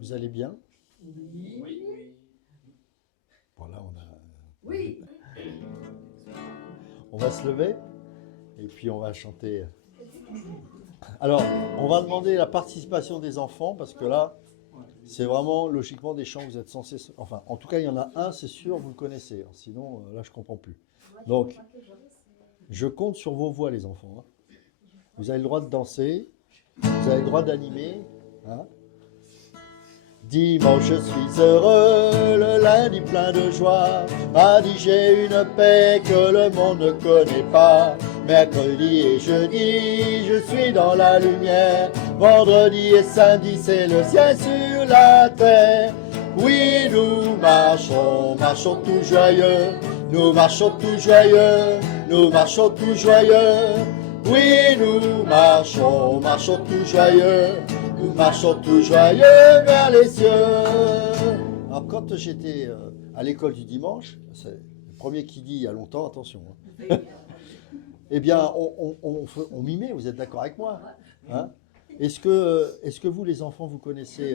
Vous allez bien? Oui. Oui. Voilà, Oui. on va se lever et puis on va chanter. Alors, on va demander la participation des enfants parce que là, c'est vraiment logiquement des chants que vous êtes censés. Enfin, en tout cas, il y en a un, c'est sûr, vous le connaissez. Sinon, là, je comprends plus. Donc, je compte sur vos voix, les enfants. Hein. Vous avez le droit de danser, vous avez le droit d'animer. Hein. Dimanche, je suis heureux, le lundi plein de joie. Mardi, j'ai une paix que le monde ne connaît pas. Mercredi et jeudi, je suis dans la lumière. Vendredi et samedi, c'est le ciel sur la terre. Oui, nous marchons, marchons tout joyeux. Nous marchons tout joyeux, nous marchons tout joyeux. Oui, nous marchons, marchons tout joyeux. Nous marchons tout joyeux vers les cieux. Alors quand j'étais à l'école du dimanche, c'est le premier qui dit il y a longtemps, attention. Hein. Eh bien, on mimait, vous êtes d'accord avec moi hein. Est-ce que vous, les enfants, vous connaissez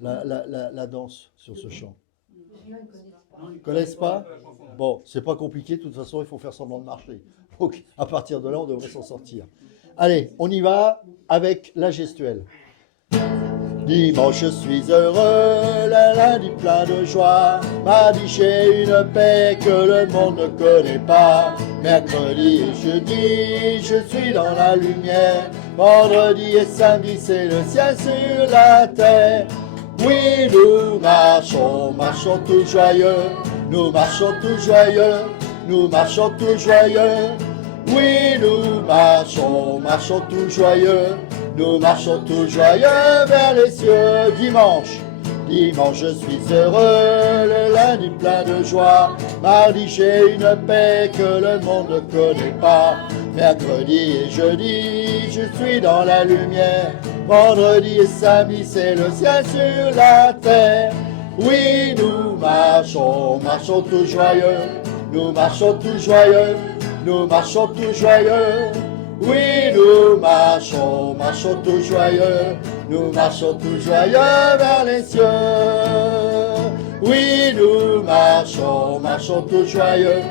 la danse sur ce chant? Ils ne connaissent pas? Bon, c'est pas compliqué, de toute façon, il faut faire semblant de marcher. Donc, à partir de là, on devrait s'en sortir. Allez, on y va avec la gestuelle. Dimanche, je suis heureux, le lundi plein de joie. Mardi, j'ai une paix que le monde ne connaît pas. Mercredi et jeudi, je suis dans la lumière. Vendredi et samedi, c'est le ciel sur la terre. Oui, nous marchons, marchons tout joyeux. Nous marchons tout joyeux, nous marchons tout joyeux. Oui, nous marchons, marchons tout joyeux. Nous marchons tout joyeux vers les cieux. Dimanche, dimanche, je suis heureux, le lundi plein de joie. Mardi, j'ai une paix que le monde ne connaît pas. Mercredi et jeudi, je suis dans la lumière. Vendredi et samedi, c'est le ciel sur la terre. Oui, nous marchons, marchons tout joyeux. Nous marchons tout joyeux, nous marchons tout joyeux. Oui, nous marchons, marchons tout joyeux. Nous marchons tout joyeux vers les cieux. Oui, nous marchons, marchons tout joyeux.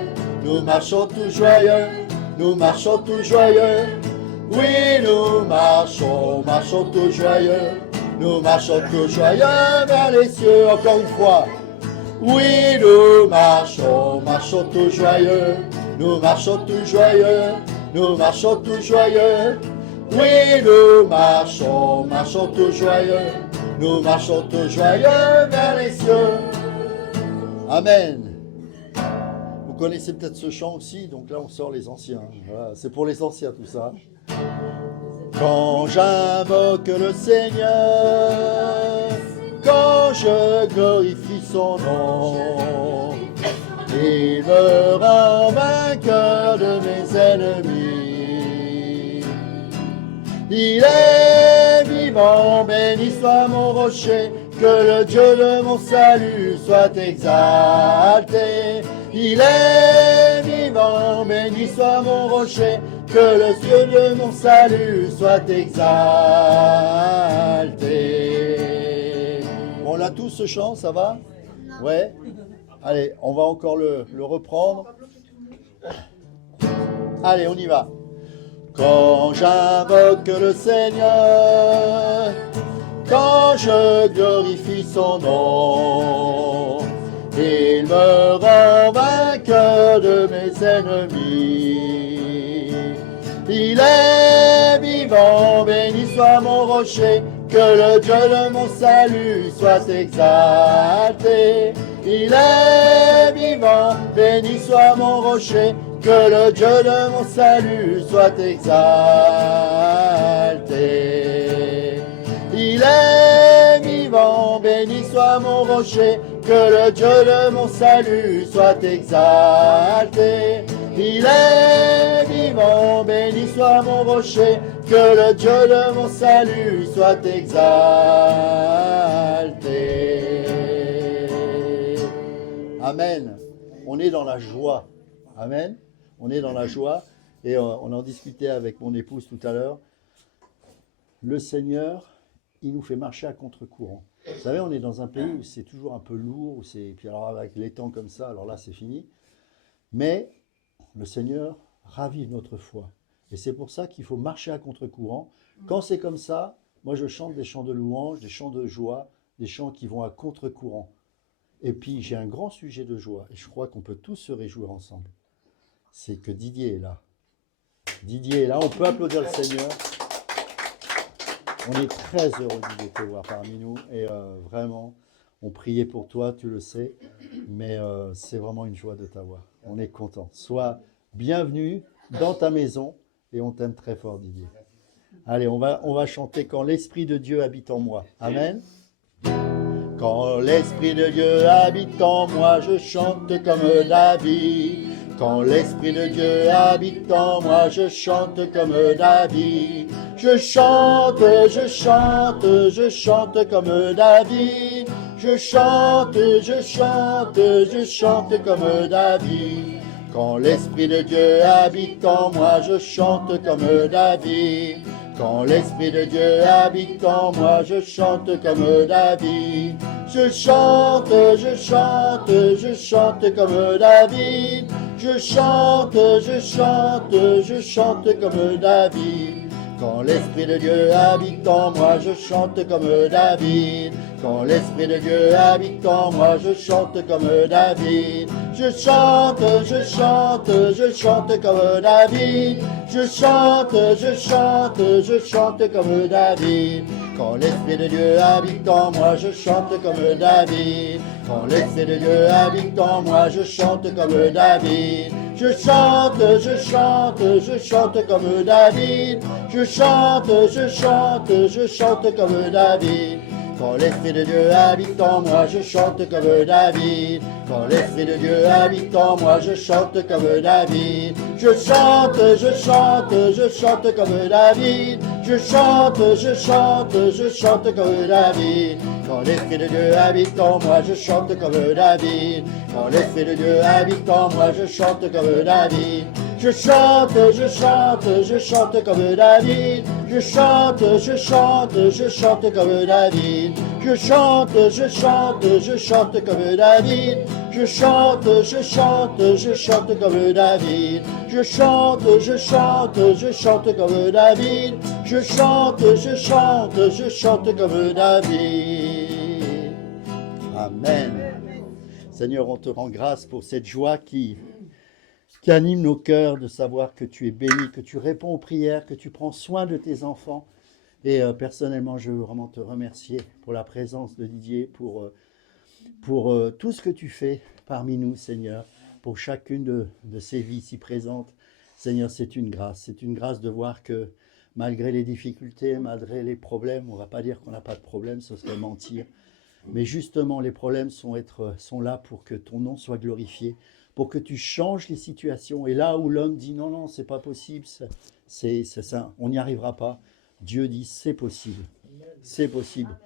Nous marchons tout joyeux. Nous marchons tout joyeux. Oui, nous marchons, marchons tout joyeux. Nous marchons tout joyeux vers les cieux. Encore une fois. Oui, nous marchons, marchons tout joyeux. Nous marchons tout joyeux. Nous marchons tout joyeux. Oui, nous marchons, marchons tout joyeux. Nous marchons tout joyeux vers les cieux. Amen. Vous connaissez peut-être ce chant aussi, donc là on sort les anciens. Voilà, c'est pour les anciens tout ça. Quand j'invoque le Seigneur, quand je glorifie son nom, il me rend vainqueur de mes ennemis. Il est vivant, béni soit mon rocher, que le Dieu de mon salut soit exalté. Il est vivant, béni soit mon rocher, que le Dieu de mon salut soit exalté. On l'a tous ce chant, ça va? Ouais. Allez, on va encore le reprendre. Allez, on y va. Quand j'invoque le Seigneur, quand je glorifie son nom, il me rend vainqueur de mes ennemis. Il est vivant, béni soit mon rocher, que le Dieu de mon salut soit exalté. Il est vivant, béni soit mon rocher, que le Dieu de mon salut soit exalté. Il est vivant, béni soit mon rocher, que le Dieu de mon salut soit exalté. Il est vivant, béni soit mon rocher, que le Dieu de mon salut soit exalté. Amen. On est dans la joie. Amen. On est dans la joie. Et on en discutait avec mon épouse tout à l'heure. Le Seigneur, il nous fait marcher à contre-courant. Vous savez, on est dans un pays où c'est toujours un peu lourd, puis alors avec les temps comme ça, alors là c'est fini. Mais le Seigneur ravive notre foi. Et c'est pour ça qu'il faut marcher à contre-courant. Quand c'est comme ça, moi je chante des chants de louange, des chants de joie, des chants qui vont à contre-courant. Et puis j'ai un grand sujet de joie, et je crois qu'on peut tous se réjouir ensemble. C'est que Didier est là. Didier est là, on peut applaudir le Seigneur. On est très heureux de te voir parmi nous, et vraiment, on priait pour toi, tu le sais, mais c'est vraiment une joie de t'avoir. On est content. Sois bienvenue dans ta maison, et on t'aime très fort, Didier. Allez, on va chanter « Quand l'Esprit de Dieu habite en moi ». Amen. Quand l'Esprit de Dieu habite en moi, je chante comme David. Quand l'Esprit de Dieu habite en moi, je chante comme David. Je chante comme David. Je chante comme David. Quand l'Esprit de Dieu habite en moi, je chante comme David. Quand l'Esprit de Dieu habite en moi, je chante comme David. Je chante comme David. Je chante comme David. Quand l'Esprit de Dieu habite en moi, je chante comme David. Quand l'Esprit de Dieu habite en moi, je chante comme David. Je chante comme David. Je chante comme David. Quand l'Esprit de Dieu habite en moi, je chante comme David. Quand l'Esprit de Dieu habite en moi, je chante comme David. Je chante comme David. Je chante comme David. Quand l'Esprit de Dieu habite en moi, je chante comme David. Quand l'Esprit de Dieu habite en moi, je chante comme David. Je chante comme David. Je chante comme David. Quand l'Esprit de Dieu habite en moi, je chante comme David. Quand l'Esprit de Dieu habite en moi, je chante comme David. Je chante comme David. Je chante comme David. Je chante comme David. Je chante comme David. Je chante comme David. Je chante comme David. Amen. Seigneur, on te rend grâce pour cette joie qui anime nos cœurs, de savoir que tu es béni, que tu réponds aux prières, que tu prends soin de tes enfants. Et personnellement, je veux vraiment te remercier pour la présence de Didier, pour tout ce que tu fais parmi nous, Seigneur, pour chacune de ces vies ici présentes. Seigneur, c'est une grâce de voir que malgré les difficultés, malgré les problèmes, on ne va pas dire qu'on n'a pas de problème, ce serait mentir, mais justement, les problèmes sont là pour que ton nom soit glorifié, pour que tu changes les situations. Et là où l'homme dit non, c'est pas possible, c'est ça, on n'y arrivera pas, Dieu dit c'est possible, c'est possible.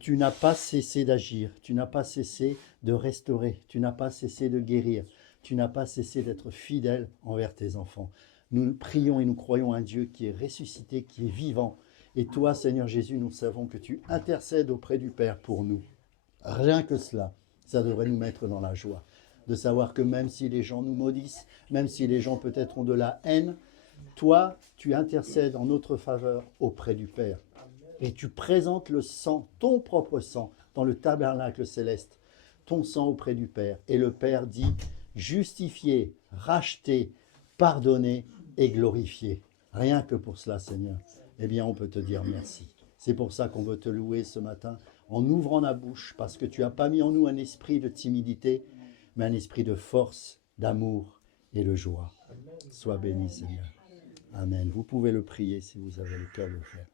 Tu n'as pas cessé d'agir, tu n'as pas cessé de restaurer, tu n'as pas cessé de guérir, tu n'as pas cessé d'être fidèle envers tes enfants. Nous prions et nous croyons un Dieu qui est ressuscité, qui est vivant. Et toi, Seigneur Jésus, nous savons que tu intercèdes auprès du Père pour nous. Rien que cela, ça devrait nous mettre dans la joie. De savoir que même si les gens nous maudissent, même si les gens peut-être ont de la haine, toi, tu intercèdes en notre faveur auprès du Père. Et tu présentes le sang, ton propre sang, dans le tabernacle céleste, ton sang auprès du Père. Et le Père dit, justifié, racheté, pardonné et glorifié. Rien que pour cela, Seigneur, eh bien, on peut te dire merci. C'est pour ça qu'on veut te louer ce matin, en ouvrant la bouche, parce que tu n'as pas mis en nous un esprit de timidité, mais un esprit de force, d'amour et de joie. Sois béni, Seigneur. Amen. Vous pouvez le prier si vous avez le cœur de le faire.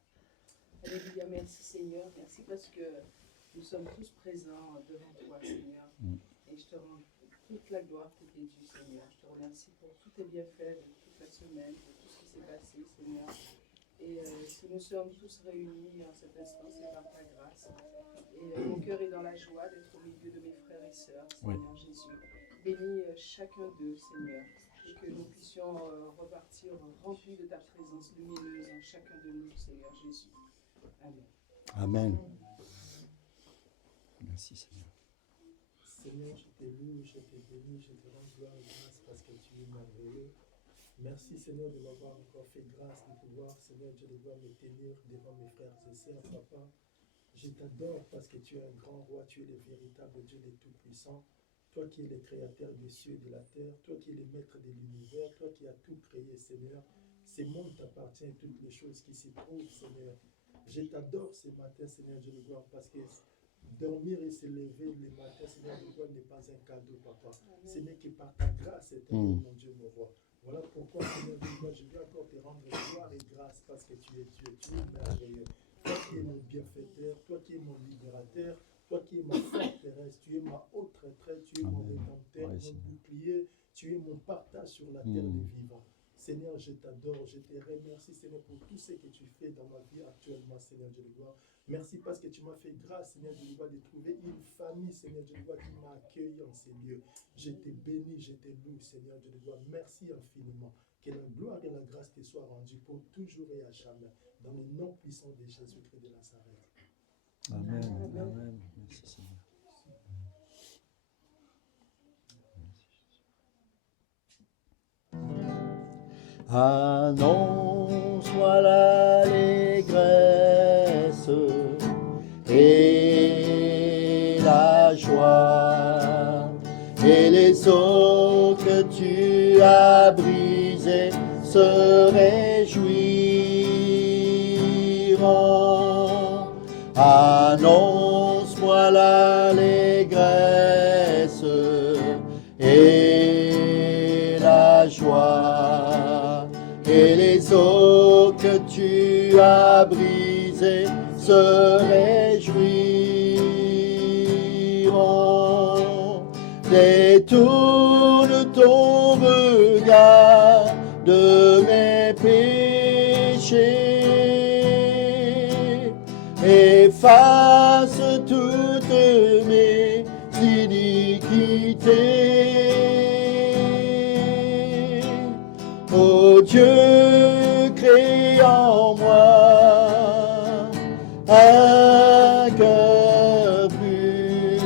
Alléluia, merci Seigneur, merci parce que nous sommes tous présents devant toi, Seigneur. Et je te rends toute la gloire qui t'est due, Seigneur. Je te remercie pour tous tes bienfaits de toute la semaine, de tout ce qui s'est passé, Seigneur. Et si nous sommes tous réunis en cet instant, c'est par ta grâce. Et mon cœur est dans la joie d'être au milieu de mes frères et sœurs, Seigneur Jésus. Bénis chacun d'eux, Seigneur, et que nous puissions repartir remplis de ta présence lumineuse en chacun de nous, Seigneur Jésus. Amen. Amen. Merci Seigneur. Seigneur, je te loue, je te bénis, je te rends gloire et grâce parce que tu es merveilleux. Merci Seigneur de m'avoir encore fait grâce de pouvoir, Seigneur Dieu, de voir me tenir devant mes frères et sœurs, Papa. Je t'adore parce que tu es un grand roi, tu es le véritable Dieu des Tout-Puissants. Toi qui es le créateur des cieux et de la terre, toi qui es le maître de l'univers, toi qui as tout créé, Seigneur. Ces mondes t'appartiennent, toutes les choses qui s'y trouvent, Seigneur. Je t'adore ce matin, Seigneur Dieu de gloire, parce que dormir et se lever le matin, Seigneur Dieu de gloire, n'est pas un cadeau, Papa. Ce n'est que par ta grâce éternelle, mon Dieu, mon roi. Voilà pourquoi, Seigneur Dieu de gloire, je veux encore te rendre gloire et grâce parce que tu es Dieu, tu es merveilleux. Toi qui es mon bienfaiteur, toi qui es mon libérateur, toi qui es ma forteresse, tu es ma haute retraite, tu es mon rédempteur, mon bouclier, tu es mon partage sur la terre des vivants. Seigneur, je t'adore, je te remercie, Seigneur, pour tout ce que tu fais dans ma vie actuellement, Seigneur Dieu de gloire. Merci parce que tu m'as fait grâce, Seigneur Dieu de gloire, de trouver une famille, Seigneur Dieu de gloire, qui m'a accueilli en ces lieux. Je te bénis, je te loue, Seigneur Dieu de gloire. Merci infiniment. Que la gloire et la grâce te soient rendues pour toujours et à jamais. Dans le nom puissant de Jésus-Christ de Nazareth. Amen. Amen. Merci Seigneur. Annonce-moi l'allégresse et la joie, et les eaux que tu as brisées se réjouiront. Annonce-moi l'allégresse et la joie, et les eaux que tu as brisées se réjouiront. Détourne ton regard de mes péchés, efface toutes mes iniquités. Ô Dieu, crée en moi un cœur pur,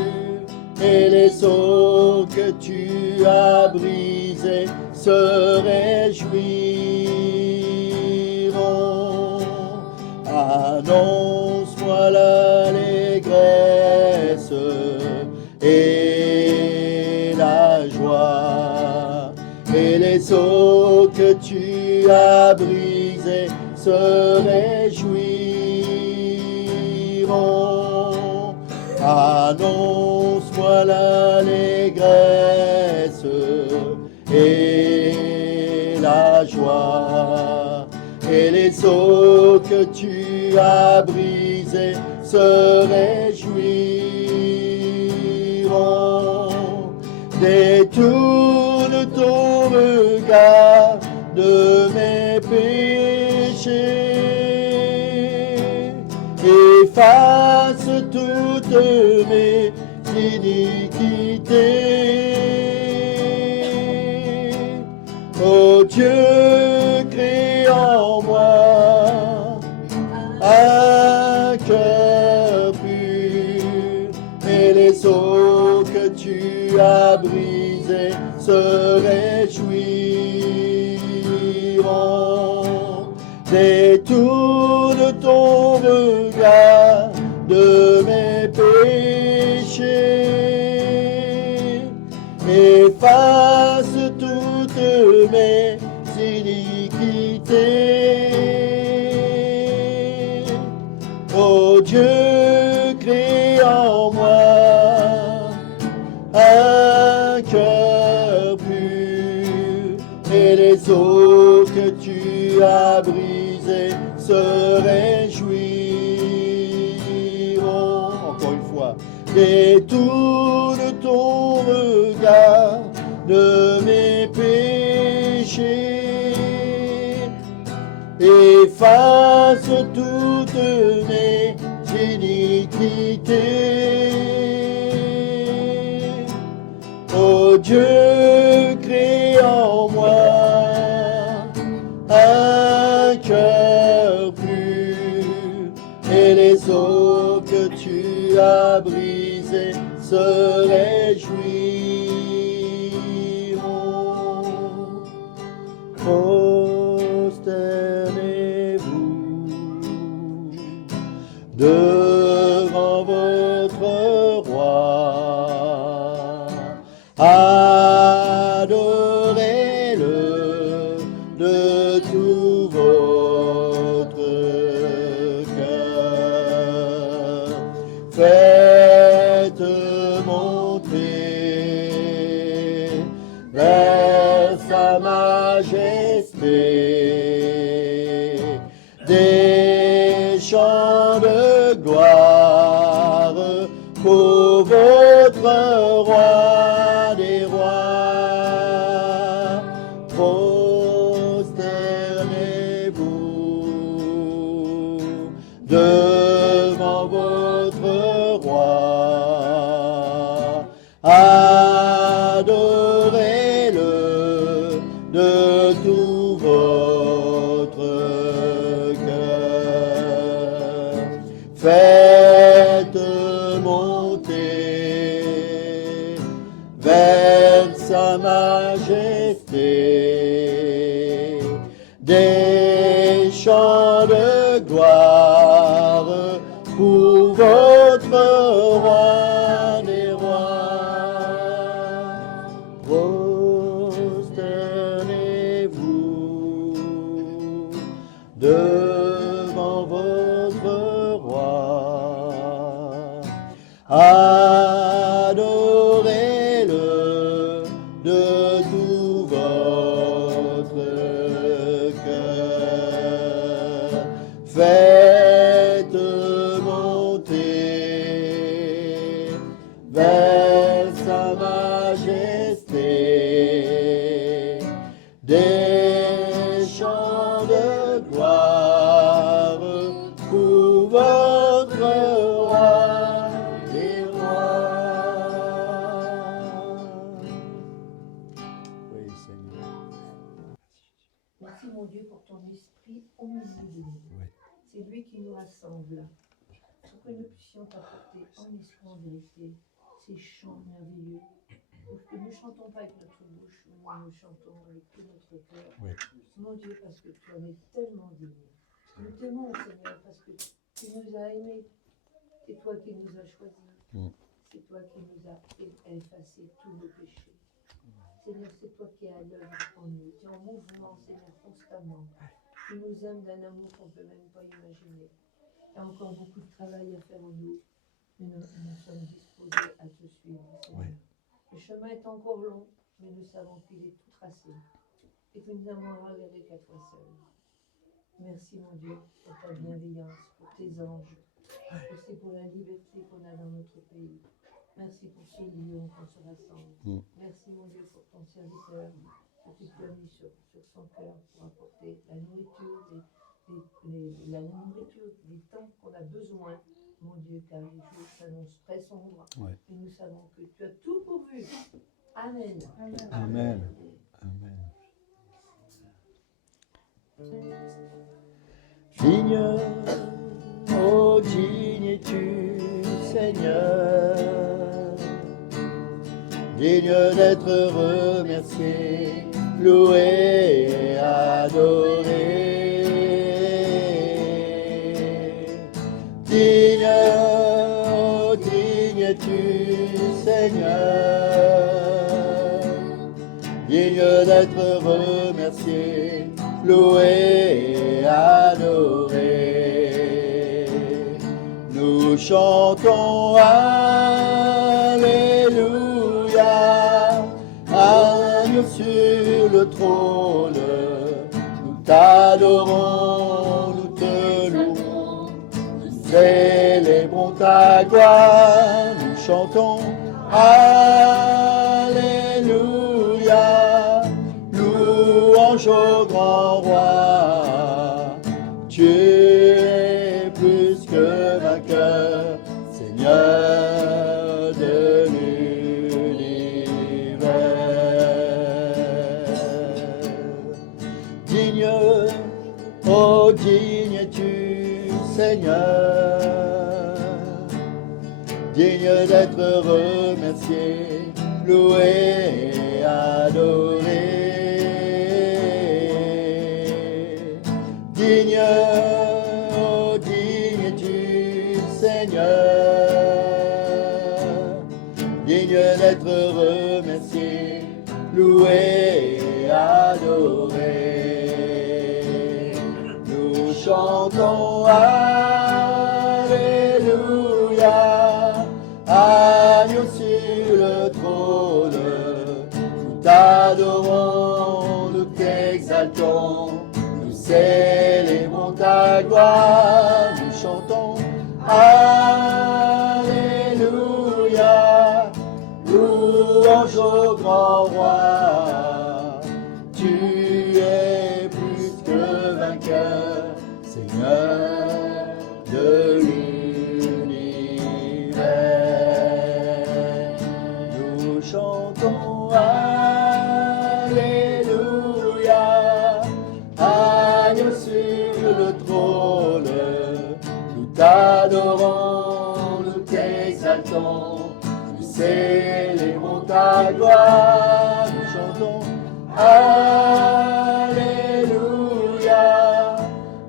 et les eaux que tu as brisées se réjouiront. Annonce-moi l'allégresse et la joie, et les eaux que tu as brisées se réjouiront. Annonce-moi l'allégresse et la joie, et les eaux que tu as brisées se réjouiront. Détourne ton regard de mes péchés, efface toutes mes iniquités. Ô Dieu, crée en moi un cœur pur, et les eaux que tu as brisées se réjouiront. Détourne ton regard de mes péchés, efface toutes mes iniquités. Ô Dieu, crée en moi un cœur pur, et les eaux que tu as brisées se réjouiront. Encore une fois. Détourne ton regard de mes péchés, efface toutes mes iniquités. Ô Dieu, crée en moi un cœur pur, et les eaux tu as brisé se réjouiront. Prosternez-vous devant votre roi. Adorez-le de tout votre cœur. Faites monter vers sa majesté des chants de gloire pour votre roi des rois. Prosternez-vous devant votre roi. Adorez-le de tout votre cœur. Faites monter vers sa majesté des chants de gloire pour votre roi des rois. Prosternez-vous devant votre roi. Adorez-le de tout votre cœur. Faites monter vers sa majesté des chants de gloire pour votre roi des rois. Oui, Seigneur. Merci mon Dieu pour ton esprit au milieu de nous. Oui. C'est lui qui nous rassemble pour que nous puissions t'apporter en esprit, en vérité, ces chants merveilleux. Pour que nous ne chantons pas avec notre bouche, mais nous chantons avec tout notre cœur. Oui. Mon Dieu, parce que tu en es tellement digne. Nous t'aimons, Seigneur, parce que tu nous as aimés. C'est toi qui nous as choisis. C'est toi qui nous as effacé tous nos péchés. Seigneur, c'est toi qui es à l'œuvre en nous. Tu es en mouvement, Seigneur, constamment. Tu nous aimes d'un amour qu'on ne peut même pas imaginer. Il y a encore beaucoup de travail à faire en nous, mais nous sommes disposés à te suivre, Seigneur. Oui. Le chemin est encore long, mais nous savons qu'il est tout tracé et que nous n'avons à regarder qu'à toi seul. Merci, mon Dieu, pour ta bienveillance, pour tes anges. Merci pour la liberté qu'on a dans notre pays. Merci pour ce lieu où on se rassemble. Merci, mon Dieu, pour ton serviteur que tu as mis sur son cœur pour apporter la nourriture, les temps qu'on a besoin, mon Dieu, car les jours s'annoncent très sombres. Ouais. Et nous savons que tu as tout pourvu. Amen. Amen. Amen. Digne, oh digne es-tu, Seigneur, digne d'être remercié, loué et adoré. Digne, oh digne es-tu, Seigneur, digne d'être remercié, loué et adoré. Nous chantons Alléluia, agneau sur le trône. Nous t'adorons, nous te louons, nous célébrons ta gloire. Nous chantons Alléluia, louange au grand roi. Tu es plus que vainqueur, Seigneur de l'univers. Digne, oh digne es-tu, Seigneur, digne d'être remercié, loué et adoré. Digne, oh digne es-tu, Seigneur, digne d'être remercié, loué et adoré. Nous chantons Alléluia, agneau sur le trône, nous t'adorons, nous t'exaltons, nous célébrons ta gloire, nous chantons Alléluia, louange au grand roi, tu es plus que vainqueur, Seigneur de l'univers. Nous chantons Alléluia, agneau sur le trône, nous t'adorons, nous t'exaltons, nous célébrons ta gloire, nous chantons Alléluia,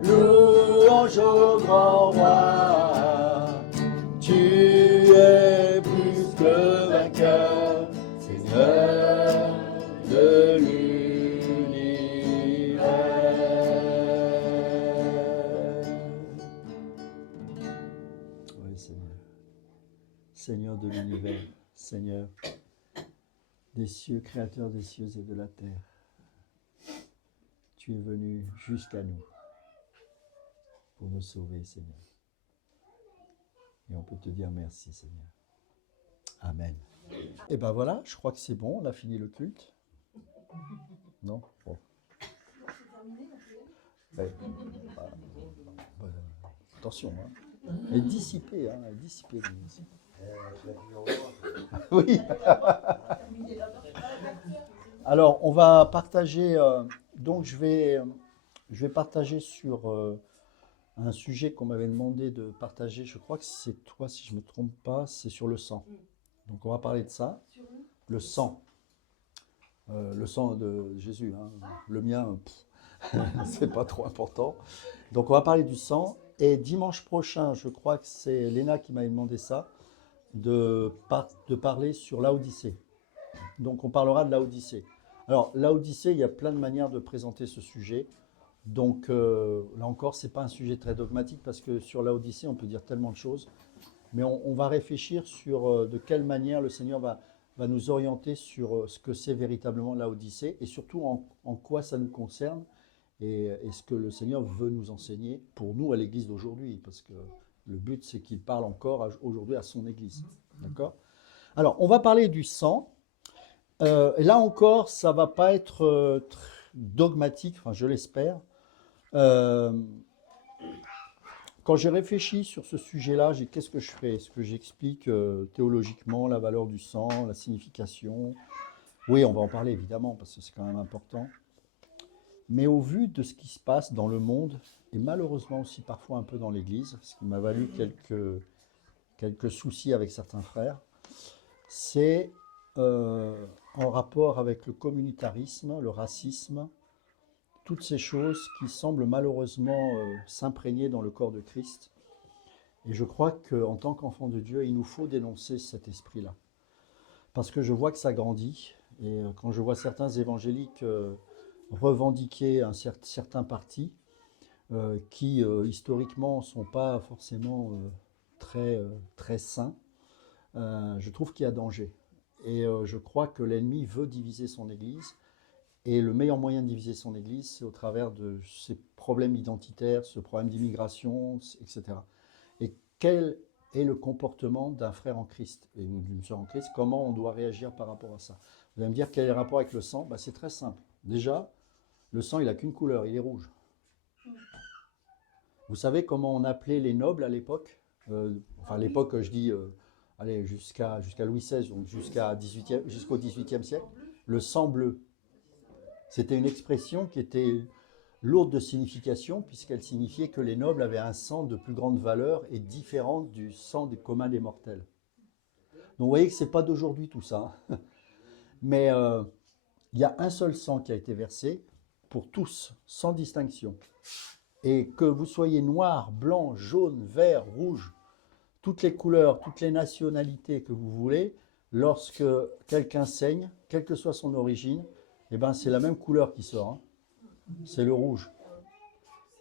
louange au grand roi, tu es plus que vainqueur, Seigneur de l'univers. Oui, Seigneur. Seigneur de l'univers, Seigneur des cieux, créateur des cieux et de la terre. Tu es venu jusqu'à nous pour nous sauver, Seigneur. Et on peut te dire merci, Seigneur. Amen. Et ben voilà, je crois que c'est bon, on a fini le culte. Non? Bon. Ouais. Attention, hein. Elle est dissipée, hein. Elle est dissipée. Oui. Alors, on va partager, donc je vais partager sur un sujet qu'on m'avait demandé de partager, je crois que c'est toi, si je ne me trompe pas, c'est sur le sang. Donc on va parler de ça, le sang de Jésus, hein. Le mien, c'est pas trop important. Donc on va parler du sang, et dimanche prochain, je crois que c'est Léna qui m'avait demandé ça, de parler sur Laodicée. Donc on parlera de Laodicée. Alors Laodicée, il y a plein de manières de présenter ce sujet. Donc là encore, ce n'est pas un sujet très dogmatique parce que sur Laodicée, on peut dire tellement de choses. Mais on va réfléchir sur de quelle manière le Seigneur va nous orienter sur ce que c'est véritablement Laodicée et surtout en quoi ça nous concerne et ce que le Seigneur veut nous enseigner pour nous à l'Église d'aujourd'hui. Parce que le but, c'est qu'il parle encore aujourd'hui à son Église. D'accord ? Alors, on va parler du sang. Et là encore, ça ne va pas être dogmatique, enfin je l'espère. Quand j'ai réfléchi sur ce sujet-là, j'ai dit qu'est-ce que je fais? Est-ce que j'explique théologiquement la valeur du sang, la signification? Oui, on va en parler évidemment parce que c'est quand même important. Mais au vu de ce qui se passe dans le monde, et malheureusement aussi parfois un peu dans l'Église, ce qui m'a valu quelques soucis avec certains frères, c'est en rapport avec le communautarisme, le racisme, toutes ces choses qui semblent malheureusement s'imprégner dans le corps de Christ. Et je crois qu'en tant qu'enfant de Dieu, il nous faut dénoncer cet esprit-là. Parce que je vois que ça grandit, et quand je vois certains évangéliques revendiquer un certain parti, qui historiquement ne sont pas forcément très sains, je trouve qu'il y a danger. Et je crois que l'ennemi veut diviser son Église. Et le meilleur moyen de diviser son Église, c'est au travers de ces problèmes identitaires, ce problème d'immigration, etc. Et quel est le comportement d'un frère en Christ et d'une sœur en Christ? Comment on doit réagir par rapport à ça? Vous allez me dire quel est le rapport avec le sang? C'est très simple. Déjà, le sang, il n'a qu'une couleur, il est rouge. Vous savez comment on appelait les nobles à l'époque? Enfin, à l'époque, je dis, jusqu'à Louis XVI, donc jusqu'au XVIIIe siècle, le sang bleu. C'était une expression qui était lourde de signification, puisqu'elle signifiait que les nobles avaient un sang de plus grande valeur et différent du sang des communs des mortels. Donc vous voyez que ce n'est pas d'aujourd'hui tout ça. Mais il y a un seul sang qui a été versé pour tous, sans distinction. Et que vous soyez noir, blanc, jaune, vert, rouge, toutes les couleurs, toutes les nationalités que vous voulez, lorsque quelqu'un saigne, quelle que soit son origine, eh ben c'est la même couleur qui sort. Hein. C'est le rouge.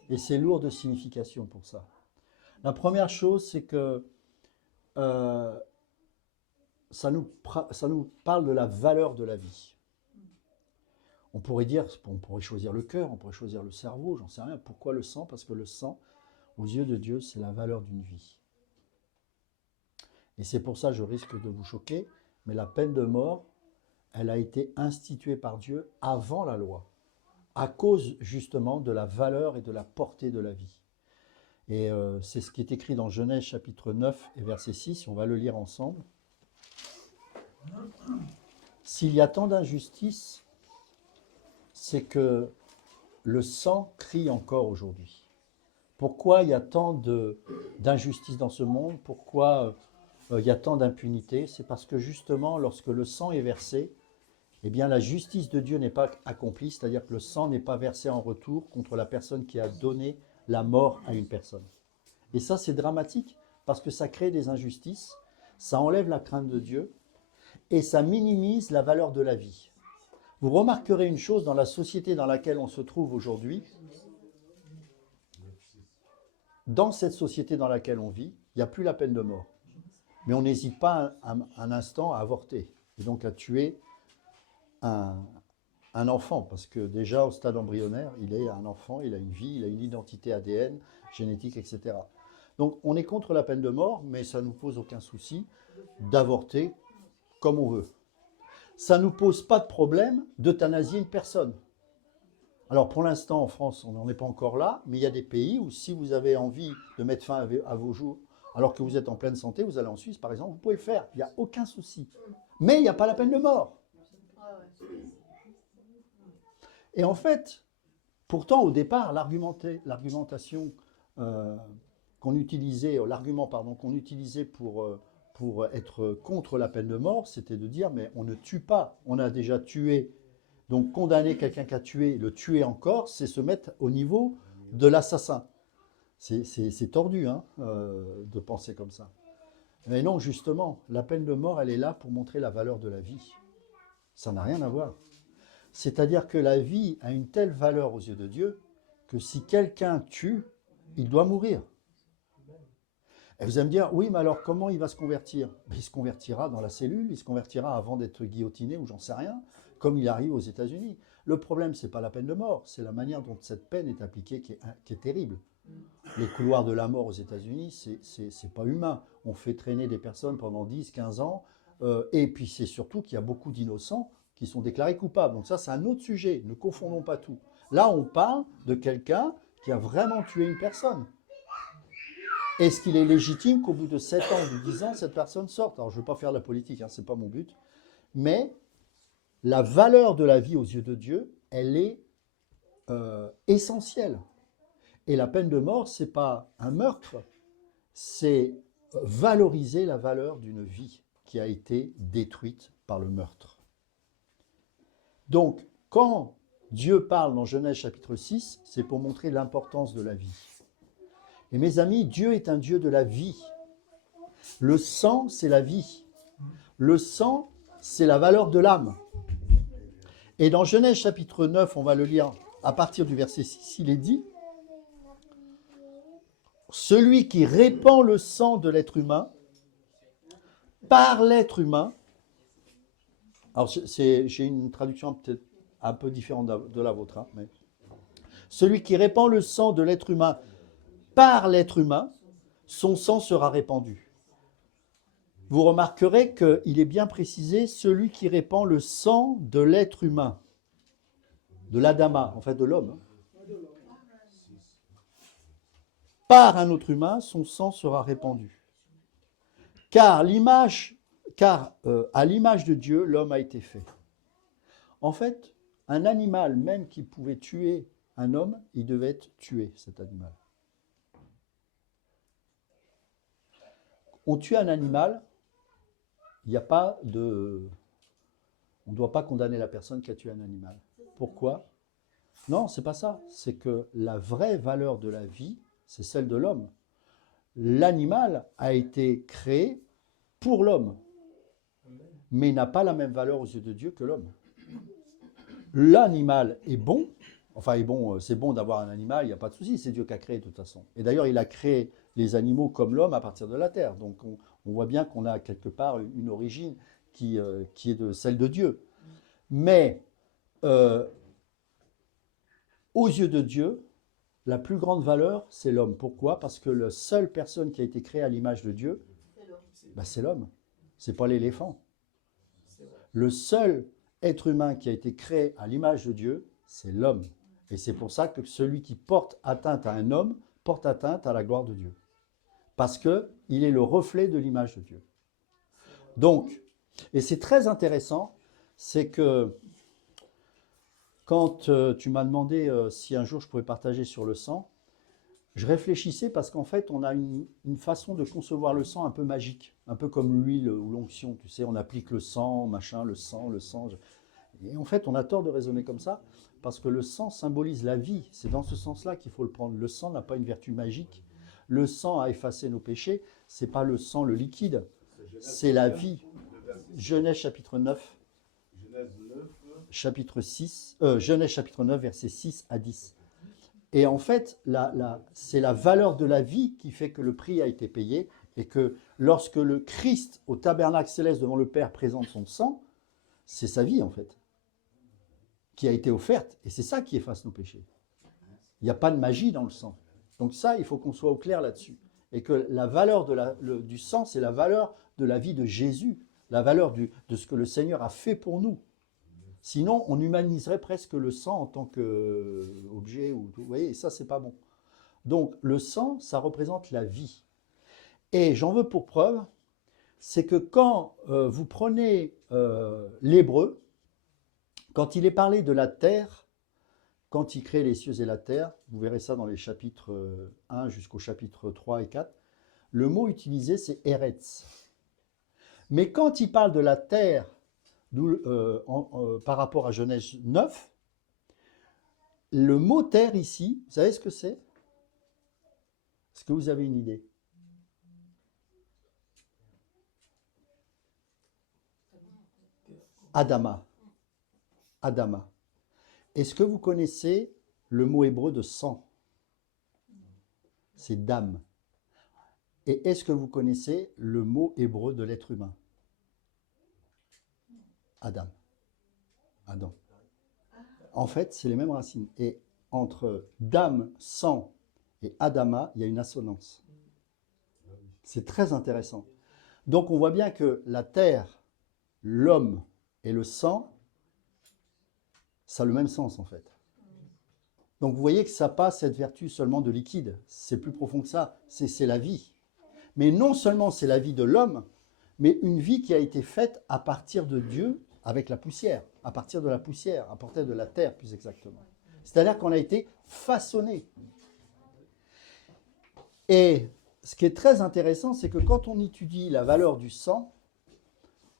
Et c'est lourd de signification pour ça. La première chose, c'est que ça nous parle de la valeur de la vie. On pourrait choisir le cœur, on pourrait choisir le cerveau, j'en sais rien. Pourquoi le sang? Parce que le sang, aux yeux de Dieu, c'est la valeur d'une vie. Et c'est pour ça, je risque de vous choquer, mais la peine de mort, elle a été instituée par Dieu avant la loi, à cause justement de la valeur et de la portée de la vie. Et c'est ce qui est écrit dans Genèse chapitre 9 et verset 6, on va le lire ensemble. S'il y a tant d'injustice, c'est que le sang crie encore aujourd'hui. Pourquoi il y a tant d'injustice dans ce monde? Pourquoi il y a tant d'impunité? C'est parce que justement, lorsque le sang est versé, eh bien la justice de Dieu n'est pas accomplie, c'est-à-dire que le sang n'est pas versé en retour contre la personne qui a donné la mort à une personne. Et ça, c'est dramatique, parce que ça crée des injustices, ça enlève la crainte de Dieu, et ça minimise la valeur de la vie. Vous remarquerez une chose dans la société dans laquelle on se trouve aujourd'hui. Dans cette société dans laquelle on vit, il n'y a plus la peine de mort. Mais on n'hésite pas un instant à avorter, et donc à tuer un enfant, parce que déjà au stade embryonnaire, il est un enfant, il a une vie, il a une identité ADN, génétique, etc. Donc on est contre la peine de mort, mais ça ne nous pose aucun souci d'avorter comme on veut. Ça ne nous pose pas de problème d'euthanasier une personne. Alors pour l'instant en France, on n'en est pas encore là, mais il y a des pays où si vous avez envie de mettre fin à vos jours, alors que vous êtes en pleine santé, vous allez en Suisse par exemple, vous pouvez le faire, il n'y a aucun souci. Mais il n'y a pas la peine de mort. Et en fait, pourtant au départ, l'argumentation qu'on utilisait, l'argument qu'on utilisait pour être contre la peine de mort, c'était de dire mais on ne tue pas, on a déjà tué. Donc condamner quelqu'un qui a tué, le tuer encore, c'est se mettre au niveau de l'assassin. C'est tordu hein, de penser comme ça. Mais non, justement, la peine de mort, elle est là pour montrer la valeur de la vie. Ça n'a rien à voir. C'est-à-dire que la vie a une telle valeur aux yeux de Dieu que si quelqu'un tue, il doit mourir. Et vous allez me dire, oui, mais alors comment il va se convertir? Il se convertira dans la cellule, il se convertira avant d'être guillotiné ou j'en sais rien, comme il arrive aux États-Unis. Le problème, ce n'est pas la peine de mort, c'est la manière dont cette peine est appliquée qui est terrible. Les couloirs de la mort aux États-Unis, c'est pas humain. On fait traîner des personnes pendant 10, 15 ans, et puis c'est surtout qu'il y a beaucoup d'innocents qui sont déclarés coupables. Donc ça, c'est un autre sujet, ne confondons pas tout. Là, on parle de quelqu'un qui a vraiment tué une personne. Est-ce qu'il est légitime qu'au bout de 7 ans ou de 10 ans, cette personne sorte? Alors, je ne veux pas faire de la politique, hein, ce n'est pas mon but. Mais la valeur de la vie aux yeux de Dieu, elle est essentielle. Et la peine de mort, ce n'est pas un meurtre, c'est valoriser la valeur d'une vie qui a été détruite par le meurtre. Donc, quand Dieu parle dans Genèse chapitre 6, c'est pour montrer l'importance de la vie. Et mes amis, Dieu est un Dieu de la vie. Le sang, c'est la vie. Le sang, c'est la valeur de l'âme. Et dans Genèse chapitre 9, on va le lire à partir du verset 6, il est dit « Celui qui répand le sang de l'être humain, par l'être humain », alors j'ai une traduction peut-être un peu différente de la vôtre, hein, mais celui qui répand le sang de l'être humain par l'être humain, son sang sera répandu. Vous remarquerez qu'il est bien précisé, celui qui répand le sang de l'être humain, de l'Adama, en fait de l'homme. Par un autre humain, son sang sera répandu. Car à l'image de Dieu, l'homme a été fait. En fait, un animal, même qui pouvait tuer un homme, il devait être tué, cet animal. On tue un animal, il n'y a pas de... On ne doit pas condamner la personne qui a tué un animal. Pourquoi? Non, c'est pas ça. C'est que la vraie valeur de la vie, c'est celle de l'homme. L'animal a été créé pour l'homme, mais n'a pas la même valeur aux yeux de Dieu que l'homme. L'animal est bon, enfin est bon, c'est bon d'avoir un animal, il n'y a pas de souci, c'est Dieu qui a créé de toute façon. Et d'ailleurs, il a créé les animaux comme l'homme à partir de la terre. Donc on voit bien qu'on a quelque part une origine qui est de celle de Dieu. Mais aux yeux de Dieu, la plus grande valeur, c'est l'homme. Pourquoi? Parce que la seule personne qui a été créée à l'image de Dieu, c'est l'homme. C'est pas l'éléphant. Le seul être humain qui a été créé à l'image de Dieu, c'est l'homme. Et c'est pour ça que celui qui porte atteinte à un homme porte atteinte à la gloire de Dieu. Parce qu'il est le reflet de l'image de Dieu. Donc, et c'est très intéressant, c'est que quand tu m'as demandé si un jour je pouvais partager sur le sang, je réfléchissais parce qu'en fait, on a une façon de concevoir le sang un peu magique, un peu comme l'huile ou l'onction. Tu sais, on applique le sang, machin, le sang. Et en fait, on a tort de raisonner comme ça parce que le sang symbolise la vie. C'est dans ce sens-là qu'il faut le prendre. Le sang n'a pas une vertu magique. Le sang a effacé nos péchés. C'est pas le sang, le liquide. C'est la vie. Genèse chapitre 9. Chapitre 6, Genèse chapitre 9, versets 6 à 10. Et en fait, c'est la valeur de la vie qui fait que le prix a été payé et que lorsque le Christ, au tabernacle céleste devant le Père, présente son sang, c'est sa vie en fait, qui a été offerte. Et c'est ça qui efface nos péchés. Il n'y a pas de magie dans le sang. Donc ça, il faut qu'on soit au clair là-dessus. Et que la valeur du sang, c'est la valeur de la vie de Jésus, la valeur de ce que le Seigneur a fait pour nous. Sinon, on humaniserait presque le sang en tant qu'objet. Vous voyez, et ça, c'est pas bon. Donc, le sang, ça représente la vie. Et j'en veux pour preuve, c'est que quand vous prenez l'hébreu, quand il est parlé de la terre, quand il crée les cieux et la terre, vous verrez ça dans les chapitres 1 jusqu'au chapitre 3 et 4, le mot utilisé, c'est Eretz. Mais quand il parle de la terre, par rapport à Genèse 9, le mot terre ici, vous savez ce que c'est? Est-ce que vous avez une idée? Adama. Adama. Est-ce que vous connaissez le mot hébreu de sang? C'est dam. Et est-ce que vous connaissez le mot hébreu de l'être humain? Adam. Adam. En fait, c'est les mêmes racines. Et entre dam, sang et adama, il y a une assonance. C'est très intéressant. Donc on voit bien que la terre, l'homme et le sang, ça a le même sens en fait. Donc vous voyez que ça n'a pas cette vertu seulement de liquide. C'est plus profond que ça. C'est la vie. Mais non seulement c'est la vie de l'homme, mais une vie qui a été faite à partir de Dieu, avec la poussière, à partir de la poussière, à partir de la terre plus exactement. C'est-à-dire qu'on a été façonné. Et ce qui est très intéressant, c'est que quand on étudie la valeur du sang,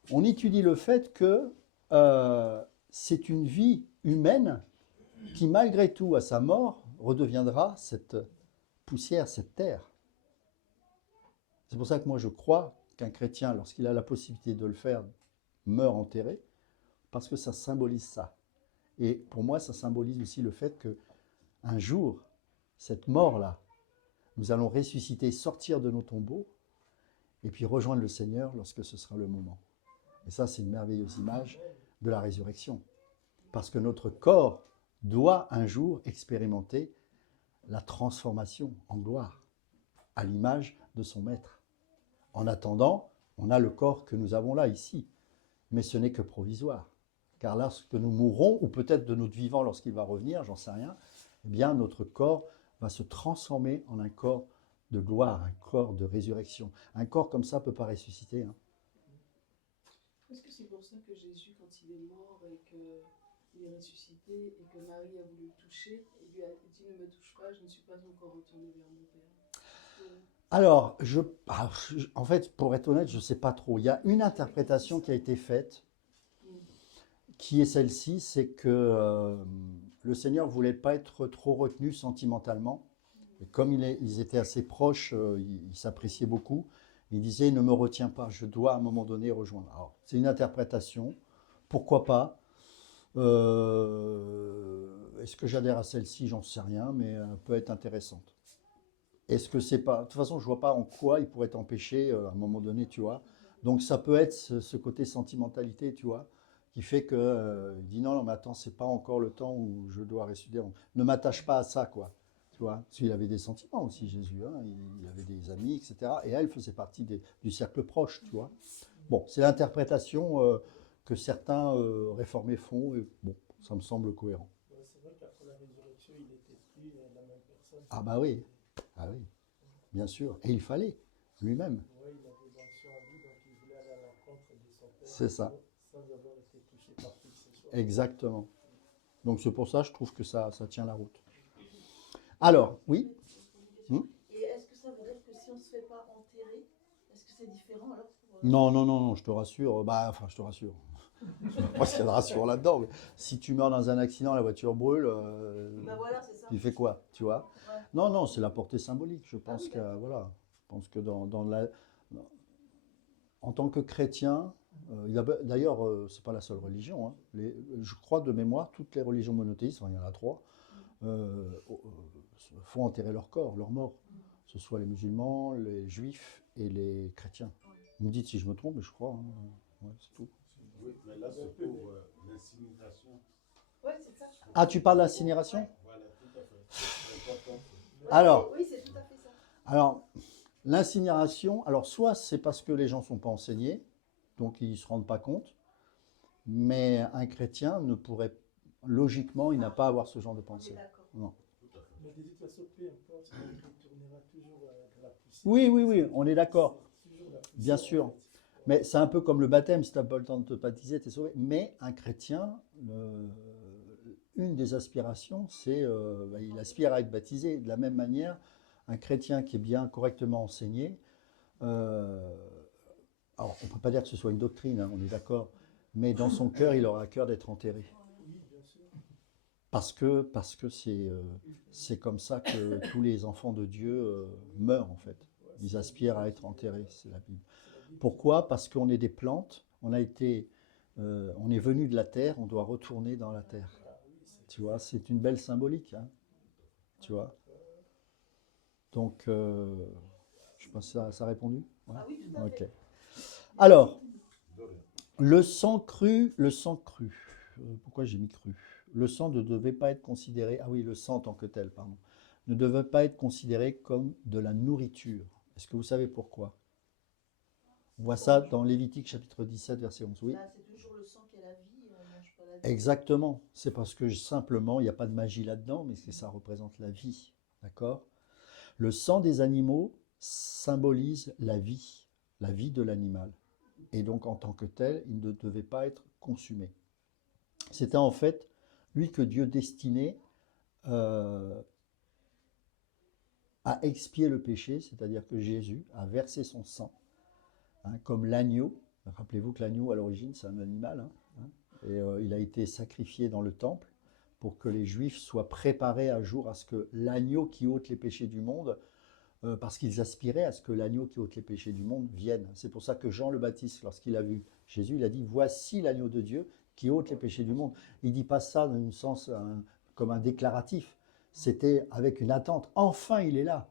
on étudie le fait que c'est une vie humaine qui, malgré tout, à sa mort, redeviendra cette poussière, cette terre. C'est pour ça que moi je crois qu'un chrétien, lorsqu'il a la possibilité de le faire, meurt enterré, parce que ça symbolise ça. Et pour moi, ça symbolise aussi le fait qu'un jour, cette mort-là, nous allons ressusciter, sortir de nos tombeaux, et puis rejoindre le Seigneur lorsque ce sera le moment. Et ça, c'est une merveilleuse image de la résurrection. Parce que notre corps doit un jour expérimenter la transformation en gloire, à l'image de son Maître. En attendant, on a le corps que nous avons là, ici. Mais ce n'est que provisoire. Car lorsque nous mourrons, ou peut-être de notre vivant lorsqu'il va revenir, j'en sais rien, eh bien notre corps va se transformer en un corps de gloire, un corps de résurrection. Un corps comme ça ne peut pas ressusciter. Hein. Est-ce que c'est pour ça que Jésus, quand il est mort et qu'il est ressuscité et que Marie a voulu le toucher, il lui a dit « Ne me touche pas, je ne suis pas encore retourné vers mon Père ». Alors, en fait, pour être honnête, je ne sais pas trop. Il y a une interprétation qui a été faite, qui est celle-ci, c'est que le Seigneur ne voulait pas être trop retenu sentimentalement. Et comme ils étaient assez proches, ils s'appréciaient beaucoup, il disait, ne me retiens pas, je dois à un moment donné rejoindre. Alors, c'est une interprétation, pourquoi pas. Est-ce que j'adhère à celle-ci? J'en sais rien, mais elle peut être intéressante. Est-ce que c'est pas... De toute façon, je vois pas en quoi il pourrait t'empêcher à un moment donné, tu vois. Donc ça peut être ce côté sentimentalité, tu vois, qui fait que il dit non, non, mais attends, c'est pas encore le temps où je dois ressusciter. Ne m'attache pas à ça, quoi. Tu vois, parce qu'il avait des sentiments aussi, Jésus. Hein. Il avait des amis, etc. Et elle faisait partie du cercle proche, tu vois. Bon, c'est l'interprétation que certains réformés font. Et bon, ça me semble cohérent. Ouais, c'est vrai qu'après la résurrection, il n'était plus la même personne. Ah bah oui, ah oui, bien sûr. Et il fallait, lui-même. Ouais, il avait l'onction à lui, donc il voulait aller à l'encontre de son père. C'est ça. Sans avoir été touché par qui que ce soit. Exactement. Donc c'est pour ça que je trouve que ça tient la route. Alors, oui. Et est-ce que ça veut dire que si on ne se fait pas enterrer, est-ce que c'est différent alors pour, Non, non, non, non, je te rassure. Bah, enfin, je te rassure. Je sais pas s'il y a de rassurant là-dedans. Mais si tu meurs dans un accident, la voiture brûle, Ben voilà, c'est ça. tu fais quoi, tu vois? Ouais. Non, non, c'est la portée symbolique. Je pense oui, que voilà, je pense que en tant que chrétien, d'ailleurs, c'est pas la seule religion. Hein. Je crois de mémoire, toutes les religions monothéistes, enfin, il y en a 3, font enterrer leur corps, leur mort. Que ce soit les musulmans, les juifs et les chrétiens. Vous me dites si je me trompe, mais je crois. Hein. Ouais, c'est tout. Oui, mais là, c'est pour l'incinération. Ouais, c'est ça. Ah, tu parles d'incinération? Voilà, tout à fait. C'est important. Ouais, Alors. oui, c'est tout à fait ça. Alors, l'incinération, alors soit c'est parce que les gens ne sont pas enseignés, donc ils ne se rendent pas compte, mais un chrétien ne pourrait, logiquement, il n'a pas à avoir ce genre de On est pensée. d'accord. Non. Mais de toute façon, peu importe, il retournera toujours à la poussière. Oui, oui, oui, on est d'accord, C'est toujours la poussière, bien sûr. en fait. Mais c'est un peu comme le baptême, si tu n'as pas le temps de te baptiser, tu es sauvé. Mais un chrétien, une des aspirations, c'est il aspire à être baptisé. De la même manière, un chrétien qui est bien correctement enseigné, alors on ne peut pas dire que ce soit une doctrine, hein, on est d'accord, mais dans son cœur, il aura à cœur d'être enterré. Oui, bien sûr. Parce que c'est comme ça que tous les enfants de Dieu meurent, en fait. Ils aspirent à être enterrés, c'est la Bible. Pourquoi? Parce qu'on est des plantes, on est venu de la terre, on doit retourner dans la terre. Tu vois, c'est une belle symbolique, hein, tu vois. Donc, je pense que ça a répondu. Ouais. Ah oui, tout à fait. Ok. Alors, le sang cru. Pourquoi j'ai mis cru? Le sang ne devait pas être considéré. Ah oui, le sang en tant que tel, pardon. Ne devait pas être considéré comme de la nourriture. Est-ce que vous savez pourquoi? On voit ça dans Lévitique chapitre 17, verset 11. Oui. Bah, c'est toujours le sang qui est la vie, on ne mange pas la vie. Exactement. C'est parce que simplement, il n'y a pas de magie là-dedans, mais que ça représente la vie. D'accord? Le sang des animaux symbolise la vie de l'animal. Et donc, en tant que tel, il ne devait pas être consumé. C'était en fait lui que Dieu destinait à expier le péché, c'est-à-dire que Jésus a versé son sang, hein, comme l'agneau. Rappelez-vous que l'agneau, à l'origine, c'est un animal. Hein, et il a été sacrifié dans le temple pour que les Juifs soient préparés un jour à ce que l'agneau qui ôte les péchés du monde, parce qu'ils aspiraient à ce que l'agneau qui ôte les péchés du monde vienne. C'est pour ça que Jean le Baptiste, lorsqu'il a vu Jésus, il a dit « Voici l'agneau de Dieu qui ôte les péchés du monde ». Il ne dit pas ça dans un sens comme un déclaratif. C'était avec une attente. Enfin, il est là.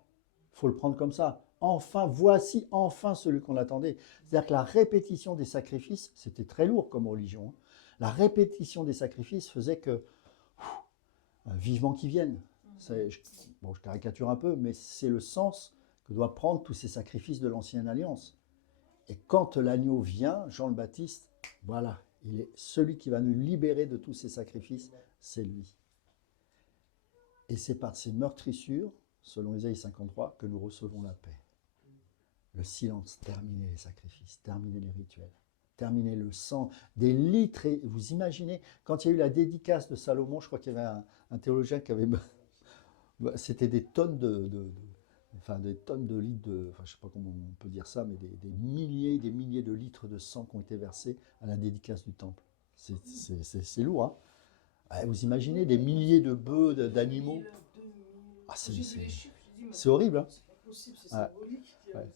Il faut le prendre comme ça. Enfin, voici enfin celui qu'on attendait. C'est-à-dire que la répétition des sacrifices, c'était très lourd comme religion. Hein. La répétition des sacrifices faisait que, vivement qu'ils viennent. Bon, je caricature un peu, mais c'est le sens que doivent prendre tous ces sacrifices de l'ancienne alliance. Et quand l'agneau vient, Jean le Baptiste, voilà, il est celui qui va nous libérer de tous ces sacrifices, c'est lui. Et c'est par ces meurtrissures, selon Ésaïe 53, que nous recevons la paix. Le silence, terminer les sacrifices, terminer les rituels, terminer le sang, des litres. Et vous imaginez, quand il y a eu la dédicace de Salomon, je crois qu'il y avait un théologien qui avait... C'était des tonnes enfin des tonnes de litres enfin je sais pas comment on peut dire ça, mais des milliers de litres de sang qui ont été versés à la dédicace du temple. C'est lourd, hein. Ouais, vous imaginez des milliers de bœufs, d'animaux. 1000, 2000. Ah, J'ai vu les chiffres, je dis, mais c'est horrible, hein. c'est pas possible, c'est Ouais. symbolique. Ouais.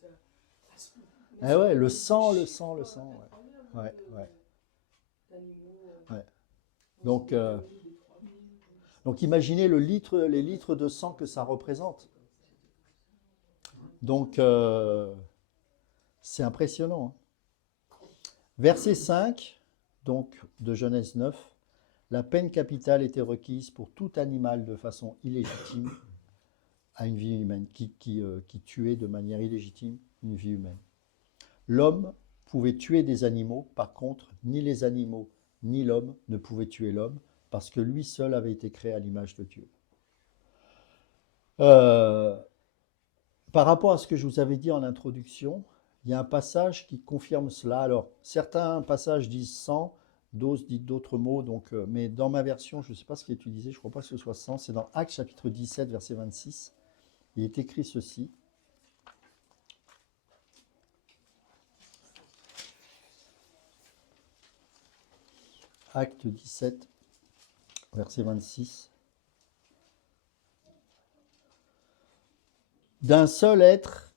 Mais Eh ouais, c'est le des sang, chiffres ouais. incroyables Ouais, de- ouais. d'animaux. Ouais. On Donc, s'est dit, des 3000. Donc imaginez les litres de sang que ça représente. Donc c'est impressionnant, hein. Verset 5, donc de Genèse 9, la peine capitale était requise pour tout animal de façon illégitime à une vie humaine, qui tuait de manière illégitime une vie humaine. L'homme pouvait tuer des animaux, par contre, ni les animaux ni l'homme ne pouvaient tuer l'homme, parce que lui seul avait été créé à l'image de Dieu. Par rapport à ce que je vous avais dit en introduction, il y a un passage qui confirme cela. Alors, certains passages disent 100, d'autres disent d'autres mots, donc, mais dans ma version, je ne sais pas ce qui est utilisé, je ne crois pas que ce soit 100, c'est dans Actes chapitre 17, verset 26. Il est écrit ceci. Acte 17, verset 26. D'un seul être,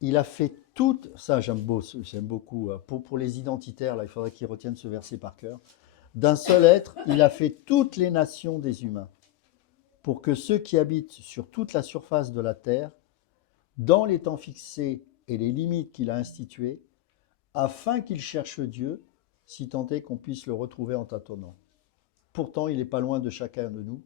il a fait toutes, ça j'aime beaucoup, pour les identitaires, là, il faudrait qu'ils retiennent ce verset par cœur. D'un seul être, il a fait toutes les nations des humains, pour que ceux qui habitent sur toute la surface de la terre, dans les temps fixés et les limites qu'il a instituées, afin qu'ils cherchent Dieu, si tant est qu'on puisse le retrouver en tâtonnant. Pourtant, il n'est pas loin de chacun de nous,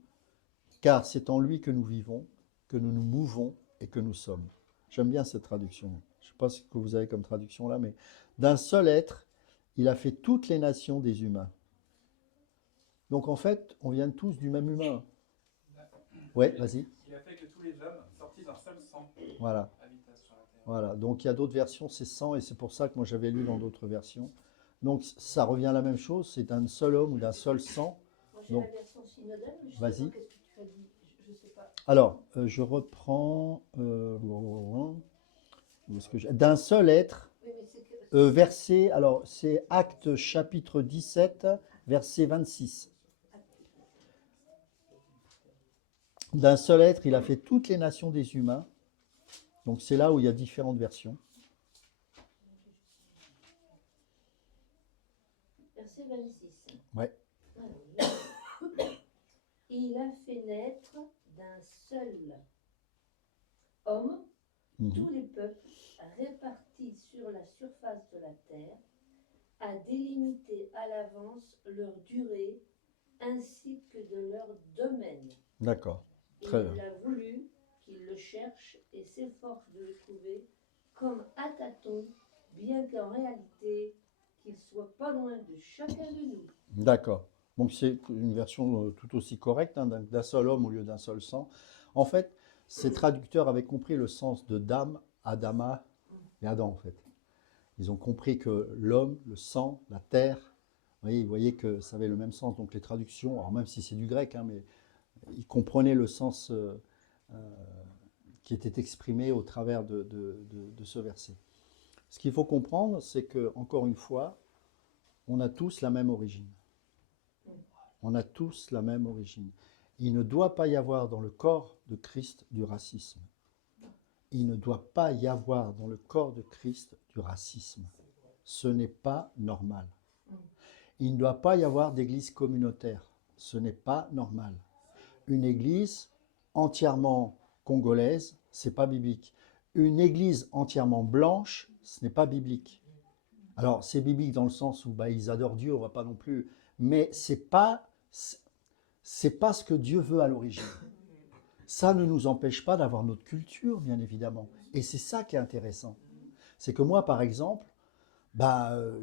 car c'est en lui que nous vivons, que nous nous mouvons et que nous sommes. J'aime bien cette traduction. Je ne sais pas ce que vous avez comme traduction là, mais d'un seul être, il a fait toutes les nations des humains. Donc en fait, on vient tous du même humain. Ouais, vas-y. Il a fait que tous les hommes, sortis d'un seul sang, Voilà. habitassent sur la terre. Voilà. Donc il y a d'autres versions, c'est 100, et c'est pour ça que moi j'avais lu dans d'autres versions. Donc ça revient à la même chose, c'est d'un seul homme ou d'un seul sang. Moi, j'ai Donc, la version synodale, mais je vas-y. sais pas qu'est-ce que tu as dit. Je sais pas. Alors, je reprends. Où est-ce que d'un seul être, Oui, mais c'est que... verset. Alors, c'est Actes chapitre 17, verset 26. D'un seul être, il a fait toutes les nations des humains. Donc, c'est là où il y a différentes versions. Verset 26. Ouais. Alors, il a fait naître d'un seul homme tous les peuples répartis sur la surface de la terre, à délimiter à l'avance leur durée ainsi que de leur domaine. D'accord. Et Très il bien. a voulu qu'il le cherche et s'efforce de le trouver comme à tâtons, bien qu'en réalité, qu'il soit pas loin de chacun de nous. D'accord. Donc, c'est une version tout aussi correcte, hein, d'un seul homme au lieu d'un seul sang. En fait, ces traducteurs avaient compris le sens de Dam, Adama et Adam, en fait. Ils ont compris que l'homme, le sang, la terre, vous voyez que ça avait le même sens. Donc les traductions, alors même si c'est du grec, hein, mais ils comprenaient le sens qui était exprimé au travers de ce verset. Ce qu'il faut comprendre, c'est que, encore une fois, on a tous la même origine. On a tous la même origine. Il ne doit pas y avoir dans le corps de Christ du racisme. Il ne doit pas y avoir dans le corps de Christ du racisme. Ce n'est pas normal. Il ne doit pas y avoir d'église communautaire. Ce n'est pas normal. Une église entièrement congolaise, ce n'est pas biblique. Une église entièrement blanche, ce n'est pas biblique. Alors, c'est biblique dans le sens où ils adorent Dieu, on ne va pas non plus. Mais ce n'est pas ce que Dieu veut à l'origine. Ça ne nous empêche pas d'avoir notre culture, bien évidemment. Et c'est ça qui est intéressant. C'est que moi, par exemple,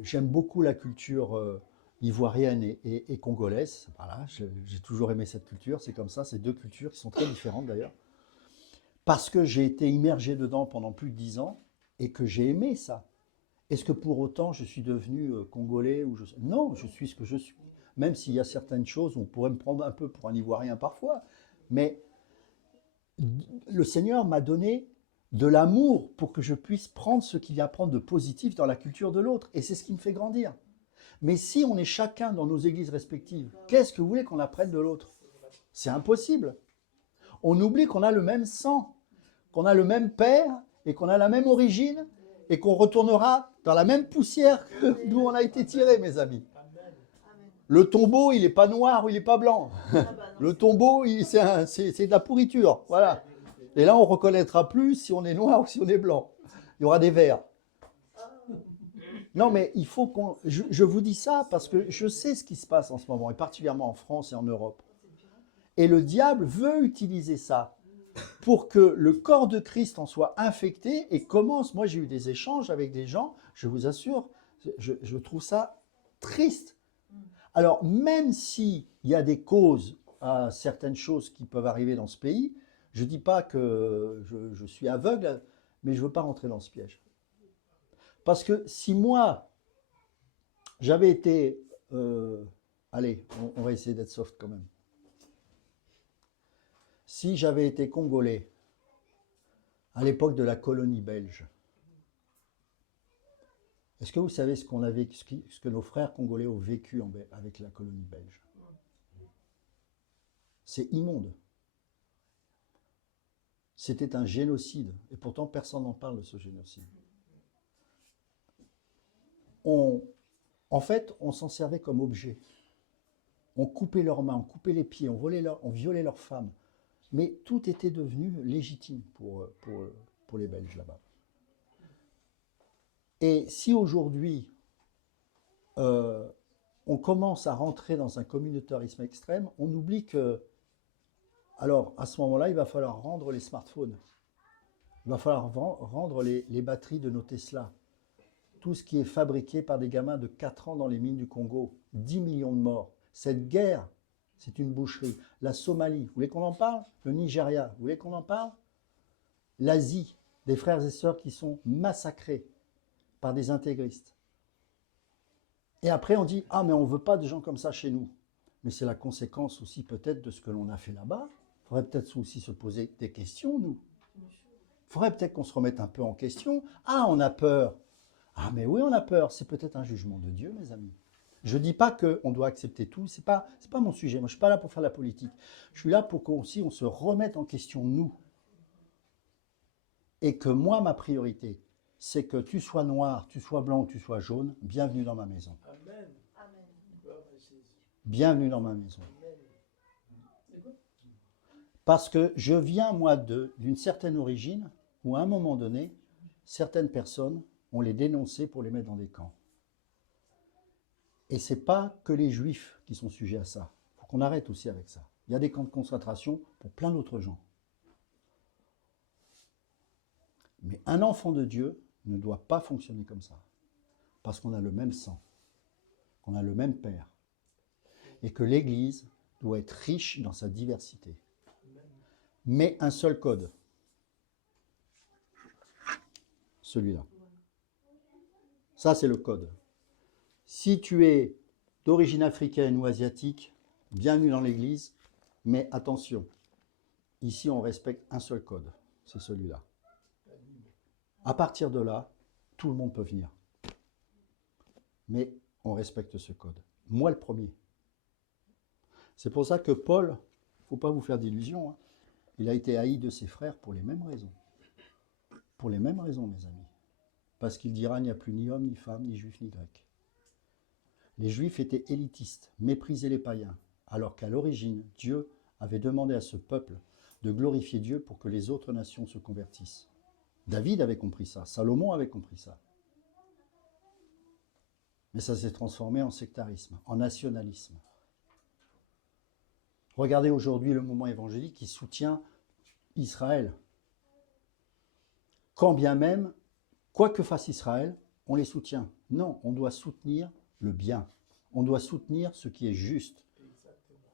j'aime beaucoup la culture ivoirienne et congolaise. Voilà, j'ai toujours aimé cette culture, c'est comme ça, c'est deux cultures qui sont très différentes d'ailleurs. Parce que j'ai été immergé dedans pendant plus de 10 ans et que j'ai aimé ça. Est-ce que pour autant je suis devenu congolais ou Non, je suis ce que je suis. Même s'il y a certaines choses, on pourrait me prendre un peu pour un Ivoirien parfois. Mais le Seigneur m'a donné de l'amour pour que je puisse prendre ce qu'il y a à prendre de positif dans la culture de l'autre. Et c'est ce qui me fait grandir. Mais si on est chacun dans nos églises respectives, qu'est-ce que vous voulez qu'on apprenne de l'autre? C'est impossible. On oublie qu'on a le même sang, qu'on a le même père et qu'on a la même origine et qu'on retournera dans la même poussière que d'où on a été tiré, mes amis. Le tombeau, il n'est pas noir ou il n'est pas blanc. Le tombeau, c'est de la pourriture. Voilà. Et là, on ne reconnaîtra plus si on est noir ou si on est blanc. Il y aura des verts. Non, mais il faut qu'on... Je vous dis ça parce que je sais ce qui se passe en ce moment, et particulièrement en France et en Europe. Et le diable veut utiliser ça pour que le corps de Christ en soit infecté et commence... Moi, j'ai eu des échanges avec des gens, je vous assure, je trouve ça triste. Alors, même s'il y a des causes à certaines choses qui peuvent arriver dans ce pays, je ne dis pas que je suis aveugle, mais je ne veux pas rentrer dans ce piège. Parce que si moi, j'avais été... allez, on va essayer d'être soft quand même. Si j'avais été congolais à l'époque de la colonie belge, est-ce que vous savez ce que nos frères congolais ont vécu avec la colonie belge? C'est immonde. C'était un génocide, et pourtant personne n'en parle de ce génocide. En fait, on s'en servait comme objet. On coupait leurs mains, on coupait les pieds, on violait leurs femmes. Mais tout était devenu légitime pour les Belges là-bas. Et si aujourd'hui, on commence à rentrer dans un communautarisme extrême, on oublie que, alors à ce moment-là, il va falloir rendre les smartphones. Il va falloir rendre les batteries de nos Tesla. Tout ce qui est fabriqué par des gamins de 4 ans dans les mines du Congo. 10 millions de morts. Cette guerre, c'est une boucherie. La Somalie, vous voulez qu'on en parle? Le Nigeria, vous voulez qu'on en parle? L'Asie, des frères et sœurs qui sont massacrés par des intégristes. Et après on dit, ah mais on ne veut pas de gens comme ça chez nous. Mais c'est la conséquence aussi peut-être de ce que l'on a fait là-bas. Il faudrait peut-être aussi se poser des questions, nous. Il faudrait peut-être qu'on se remette un peu en question. Ah, on a peur. Ah mais oui, on a peur. C'est peut-être un jugement de Dieu, mes amis. Je ne dis pas qu'on doit accepter tout. Ce n'est pas mon sujet. Moi, je ne suis pas là pour faire la politique. Je suis là pour qu'aussi on se remette en question, nous. Et que moi, ma priorité, c'est que tu sois noir, tu sois blanc, tu sois jaune, bienvenue dans ma maison. Amen. Amen. Gloire à Jésus. Bienvenue dans ma maison. Amen. Parce que je viens, moi, d'une certaine origine où, à un moment donné, certaines personnes, on les dénonçait pour les mettre dans des camps. Et ce n'est pas que les Juifs qui sont sujets à ça. Il faut qu'on arrête aussi avec ça. Il y a des camps de concentration pour plein d'autres gens. Mais un enfant de Dieu ne doit pas fonctionner comme ça. Parce qu'on a le même sang, qu'on a le même Père. Et que l'Église doit être riche dans sa diversité. Mais un seul code. Celui-là. Ça, c'est le code. Si tu es d'origine africaine ou asiatique, bienvenue dans l'Église, mais attention, ici on respecte un seul code, c'est celui-là. À partir de là, tout le monde peut venir. Mais on respecte ce code. Moi le premier. C'est pour ça que Paul, il ne faut pas vous faire d'illusions, hein, il a été haï de ses frères pour les mêmes raisons. Pour les mêmes raisons, mes amis. Parce qu'il dira, il n'y a plus ni homme, ni femme, ni juif, ni grec. Les Juifs étaient élitistes, méprisaient les païens, alors qu'à l'origine, Dieu avait demandé à ce peuple de glorifier Dieu pour que les autres nations se convertissent. David avait compris ça, Salomon avait compris ça. Mais ça s'est transformé en sectarisme, en nationalisme. Regardez aujourd'hui le mouvement évangélique qui soutient Israël. Quand bien même, quoi que fasse Israël, on les soutient. Non, on doit soutenir le bien. On doit soutenir ce qui est juste.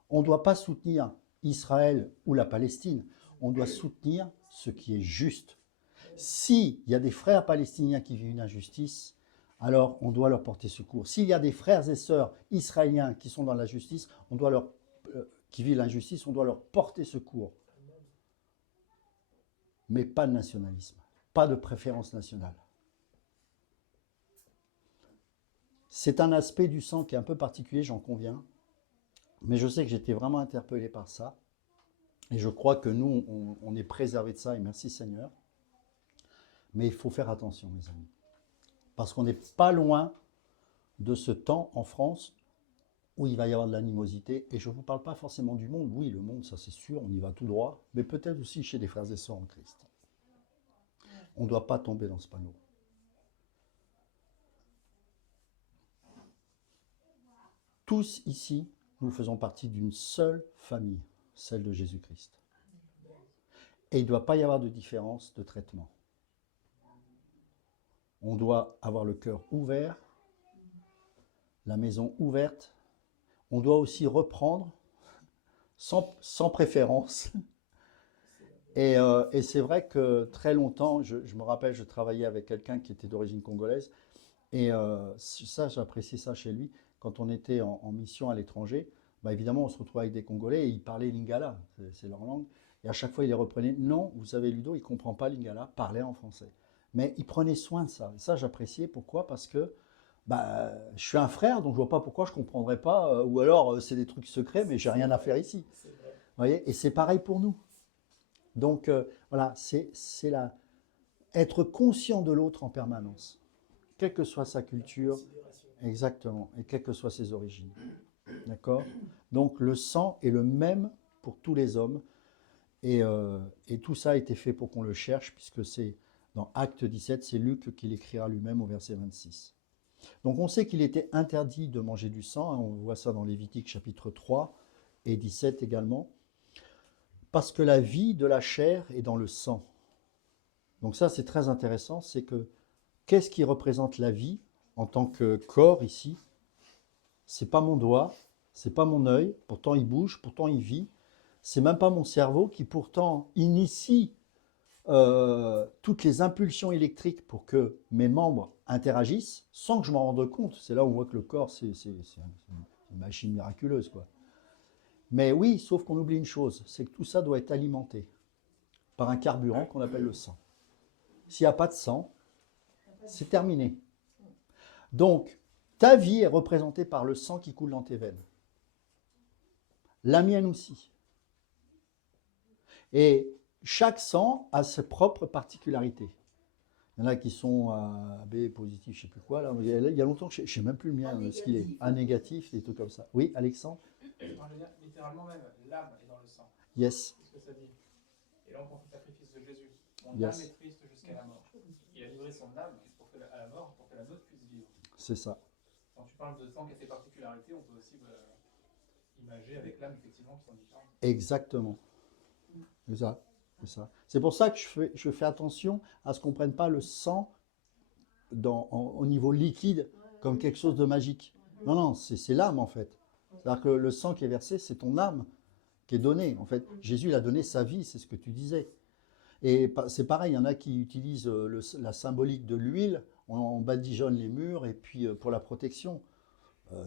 On ne doit pas soutenir Israël ou la Palestine. On doit soutenir ce qui est juste. S'il y a des frères palestiniens qui vivent une injustice, alors on doit leur porter secours. S'il y a des frères et sœurs israéliens qui sont dans la justice, qui vivent l'injustice, on doit leur porter secours. Mais pas de nationalisme. pas de préférence nationale. C'est un aspect du sang qui est un peu particulier, j'en conviens, mais je sais que j'étais vraiment interpellé par ça, et je crois que nous, on est préservés de ça, et merci Seigneur. Mais il faut faire attention, mes amis, parce qu'on n'est pas loin de ce temps en France où il va y avoir de l'animosité, et je ne vous parle pas forcément du monde. Oui, le monde, ça c'est sûr, on y va tout droit, mais peut-être aussi chez des frères et sœurs en Christ. On ne doit pas tomber dans ce panneau. Tous ici, nous faisons partie d'une seule famille, celle de Jésus-Christ. Et il ne doit pas y avoir de différence de traitement. On doit avoir le cœur ouvert, la maison ouverte. On doit aussi reprendre sans préférence. Et c'est vrai que très longtemps, je me rappelle, je travaillais avec quelqu'un qui était d'origine congolaise. Et ça, j'appréciais ça chez lui. Quand on était en mission à l'étranger, bah évidemment, on se retrouvait avec des Congolais et ils parlaient lingala, c'est leur langue. Et à chaque fois, ils les reprenaient. Non, vous savez, Ludo, il ne comprend pas lingala, parlait en français. Mais il prenait soin de ça. Et ça, j'appréciais. Pourquoi? Parce que bah, je suis un frère, donc je ne vois pas pourquoi je ne comprendrais pas. Ou alors, c'est des trucs secrets, mais j'ai rien à faire ici. Vous voyez? Et c'est pareil pour nous. Donc, voilà, c'est être conscient de l'autre en permanence, quelle que soit sa culture. Exactement, et quelles que soient ses origines. D'accord? Donc le sang est le même pour tous les hommes, et tout ça a été fait pour qu'on le cherche, puisque c'est dans Acte 17, c'est Luc qui l'écrira lui-même au verset 26. Donc on sait qu'il était interdit de manger du sang, hein, on voit ça dans Lévitique chapitre 3 et 17 également, parce que la vie de la chair est dans le sang. Donc ça c'est très intéressant, c'est que qu'est-ce qui représente la vie en tant que corps ici? C'est pas mon doigt, c'est pas mon œil, pourtant il bouge, pourtant il vit. C'est même pas mon cerveau qui pourtant initie toutes les impulsions électriques pour que mes membres interagissent sans que je m'en rende compte. C'est là où on voit que le corps, c'est une machine miraculeuse, quoi. Mais oui, sauf qu'on oublie une chose, c'est que tout ça doit être alimenté par un carburant qu'on appelle le sang. S'il n'y a pas de sang, c'est terminé. Donc, ta vie est représentée par le sang qui coule dans tes veines. La mienne aussi. Et chaque sang a ses propres particularités. Il y en a qui sont AB positif, je ne sais plus quoi. Là. Il y a longtemps que je ne sais même plus le mien, ce qu'il est. A négatif, des trucs comme ça. Oui, Alexandre? Littéralement même, l'âme est dans le sang. Yes. C'est ce que ça dit. Et donc, on fait le sacrifice de Jésus. Mon Yes. âme est triste jusqu'à la mort. Il a livré son âme à la mort pour que la nôtre puisse vivre. C'est ça. Quand tu parles de sang qui a ses particularités, on peut aussi imager avec l'âme, effectivement, qui sont différentes. Exactement. C'est ça. C'est ça. C'est pour ça que je fais attention à ce qu'on ne prenne pas le sang au niveau liquide comme quelque chose de magique. Non, non, c'est l'âme en fait. C'est-à-dire que le sang qui est versé, c'est ton âme qui est donnée. En fait, Jésus il a donné sa vie, c'est ce que tu disais. Et c'est pareil, il y en a qui utilisent la symbolique de l'huile, on badigeonne les murs et puis pour la protection.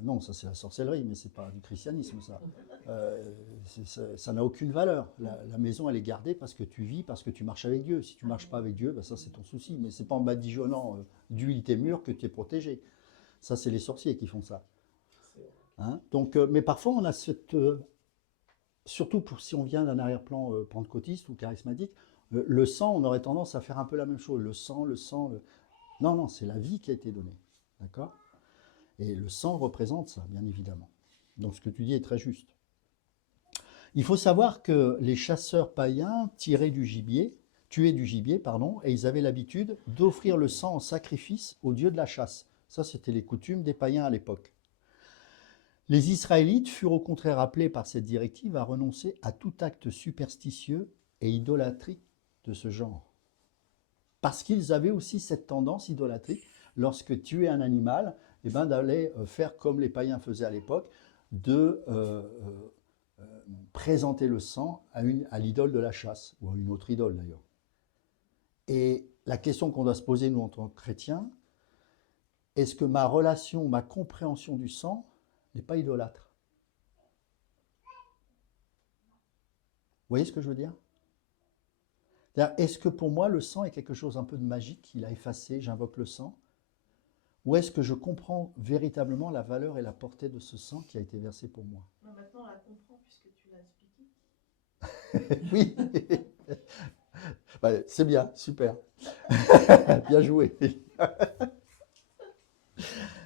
Non, ça c'est la sorcellerie, mais c'est pas du christianisme ça. Ça n'a aucune valeur. La maison elle est gardée parce que tu vis, parce que tu marches avec Dieu. Si tu marches pas avec Dieu, ben ça c'est ton souci. Mais c'est pas en badigeonnant d'huile tes murs que tu es protégé. Ça c'est les sorciers qui font ça. Hein? Donc, mais parfois on a cette, surtout si on vient d'un arrière-plan pentecôtiste ou charismatique, le sang, on aurait tendance à faire un peu la même chose. Le sang. Non, non, c'est la vie qui a été donnée. D'accord? Et le sang représente ça, bien évidemment. Donc ce que tu dis est très juste. Il faut savoir que les chasseurs païens tuaient du gibier, et ils avaient l'habitude d'offrir le sang en sacrifice au dieu de la chasse. Ça, c'était les coutumes des païens à l'époque. Les Israélites furent au contraire appelés par cette directive à renoncer à tout acte superstitieux et idolâtrique de ce genre. Parce qu'ils avaient aussi cette tendance idolâtrique, lorsque tuer un animal, eh ben, d'aller faire comme les païens faisaient à l'époque, de présenter le sang à l'idole de la chasse, ou à une autre idole d'ailleurs. Et la question qu'on doit se poser, nous, en tant que chrétiens, est-ce que ma relation, ma compréhension du sang n'est pas idolâtre? Vous voyez ce que je veux dire? C'est-à-dire, est-ce que pour moi, le sang est quelque chose un peu de magique, il a effacé, j'invoque le sang? Ou est-ce que je comprends véritablement la valeur et la portée de ce sang qui a été versé pour moi? Non, maintenant on la comprend puisque tu l'as expliqué. Oui. Bah, c'est bien, super. Bien joué.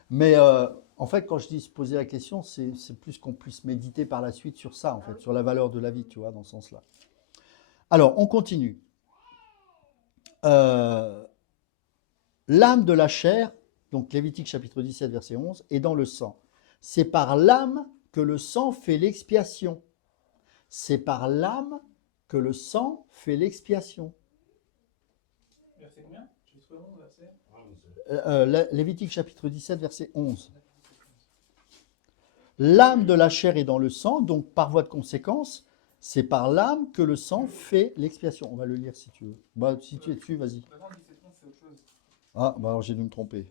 Mais en fait, quand je dis se poser la question, c'est plus qu'on puisse méditer par la suite sur ça, en fait, sur la valeur de la vie, tu vois, dans ce sens-là. Alors, on continue. L'âme de la chair, donc Lévitique chapitre 17, verset 11, est dans le sang. C'est par l'âme que le sang fait l'expiation. C'est par l'âme que le sang fait l'expiation. Verset combien? Chapitre 11, verset Lévitique chapitre 17, verset 11. L'âme de la chair est dans le sang, donc par voie de conséquence, c'est par l'âme que le sang fait l'expiation. On va le lire si tu veux. Bah, si tu es dessus, vas-y. Maintenant, 17 11, c'est autre chose. Ah, bah alors j'ai dû me tromper.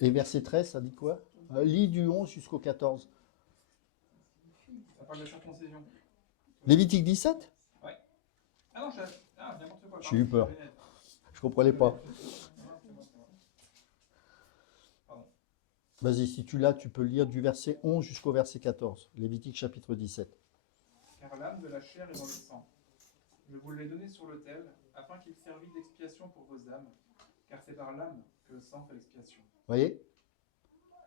Et verset 13, ça dit quoi? Lis du 11 jusqu'au 14. Ça parle de la circoncision. Lévitique 17? Ah non, n'importe quoi. J'ai eu peur. Je comprenais pas. Vas-y, si tu l'as, tu peux lire du verset 11 jusqu'au verset 14. Lévitique chapitre 17. Car l'âme de la chair est dans le sang. Je vous l'ai donné sur l'autel, afin qu'il servît d'expiation pour vos âmes, car c'est par l'âme que le sang fait l'expiation. Voyez?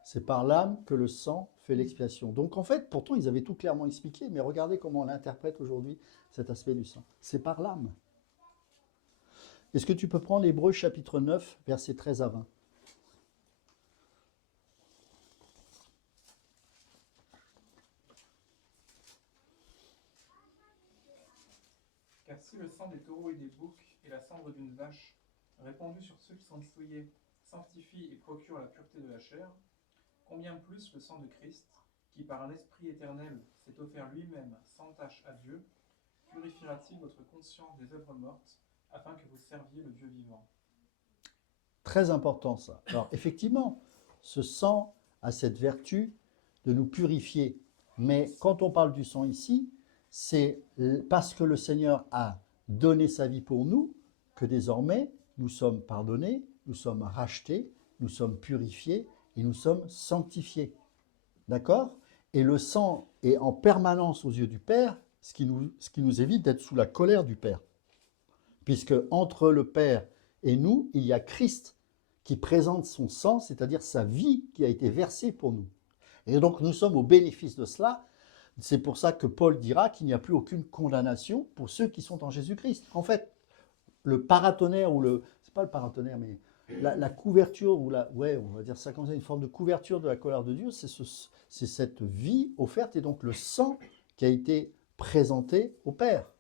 C'est par l'âme que le sang fait l'expiation. Donc en fait, pourtant, ils avaient tout clairement expliqué, mais regardez comment on interprète aujourd'hui cet aspect du sang. C'est par l'âme. Est-ce que tu peux prendre Hébreux chapitre 9, versets 13 à 20? Car si le sang des taureaux et des boucs et la cendre d'une vache, répandue sur ceux qui sont souillés, sanctifie et procure la pureté de la chair, combien plus le sang de Christ, qui par un esprit éternel s'est offert lui-même sans tache à Dieu, purifiera-t-il votre conscience des œuvres mortes, afin que vous serviez le Dieu vivant? Très important ça. Alors effectivement, ce sang a cette vertu de nous purifier. Mais quand on parle du sang ici, c'est parce que le Seigneur a donné sa vie pour nous que désormais nous sommes pardonnés, nous sommes rachetés, nous sommes purifiés et nous sommes sanctifiés. D'accord? Et le sang est en permanence aux yeux du Père, ce qui nous évite d'être sous la colère du Père. Puisque entre le Père et nous, il y a Christ qui présente son sang, c'est-à-dire sa vie qui a été versée pour nous. Et donc nous sommes au bénéfice de cela. C'est pour ça que Paul dira qu'il n'y a plus aucune condamnation pour ceux qui sont en Jésus-Christ. En fait, le paratonnerre, c'est pas le paratonnerre, mais la couverture, on va dire ça comme ça, une forme de couverture de la colère de Dieu, c'est cette vie offerte et donc le sang qui a été présenté au Père,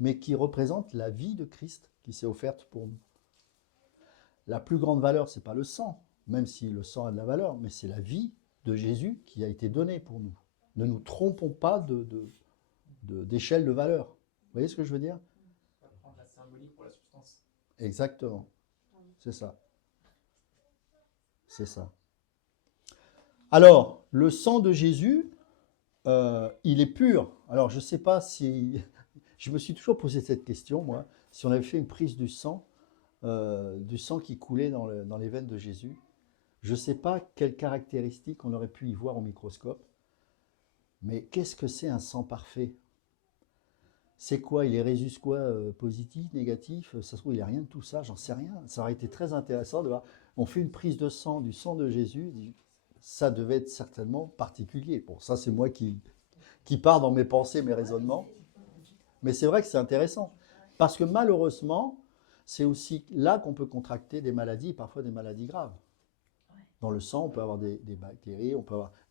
mais qui représente la vie de Christ qui s'est offerte pour nous. La plus grande valeur, c'est pas le sang, même si le sang a de la valeur, mais c'est la vie de Jésus qui a été donnée pour nous. Ne nous trompons pas d'échelle de valeur. Vous voyez ce que je veux dire? Ça va prendre la symbolique pour la substance. Exactement. C'est ça. C'est ça. Alors, le sang de Jésus, il est pur. Alors, je ne sais pas si... Je me suis toujours posé cette question, moi, si on avait fait une prise du sang qui coulait dans les veines de Jésus. Je ne sais pas quelles caractéristiques on aurait pu y voir au microscope. Mais qu'est-ce que c'est un sang parfait? C'est quoi? Il est résus quoi? Positif, négatif? Ça se trouve, il n'y a rien de tout ça, j'en sais rien. Ça aurait été très intéressant de voir. On fait une prise de sang, du sang de Jésus, ça devait être certainement particulier. Bon, ça c'est moi qui part dans mes pensées, mes raisonnements. Mais c'est vrai que c'est intéressant. Parce que malheureusement, c'est aussi là qu'on peut contracter des maladies, parfois des maladies graves. Dans le sang, on peut avoir des bactéries,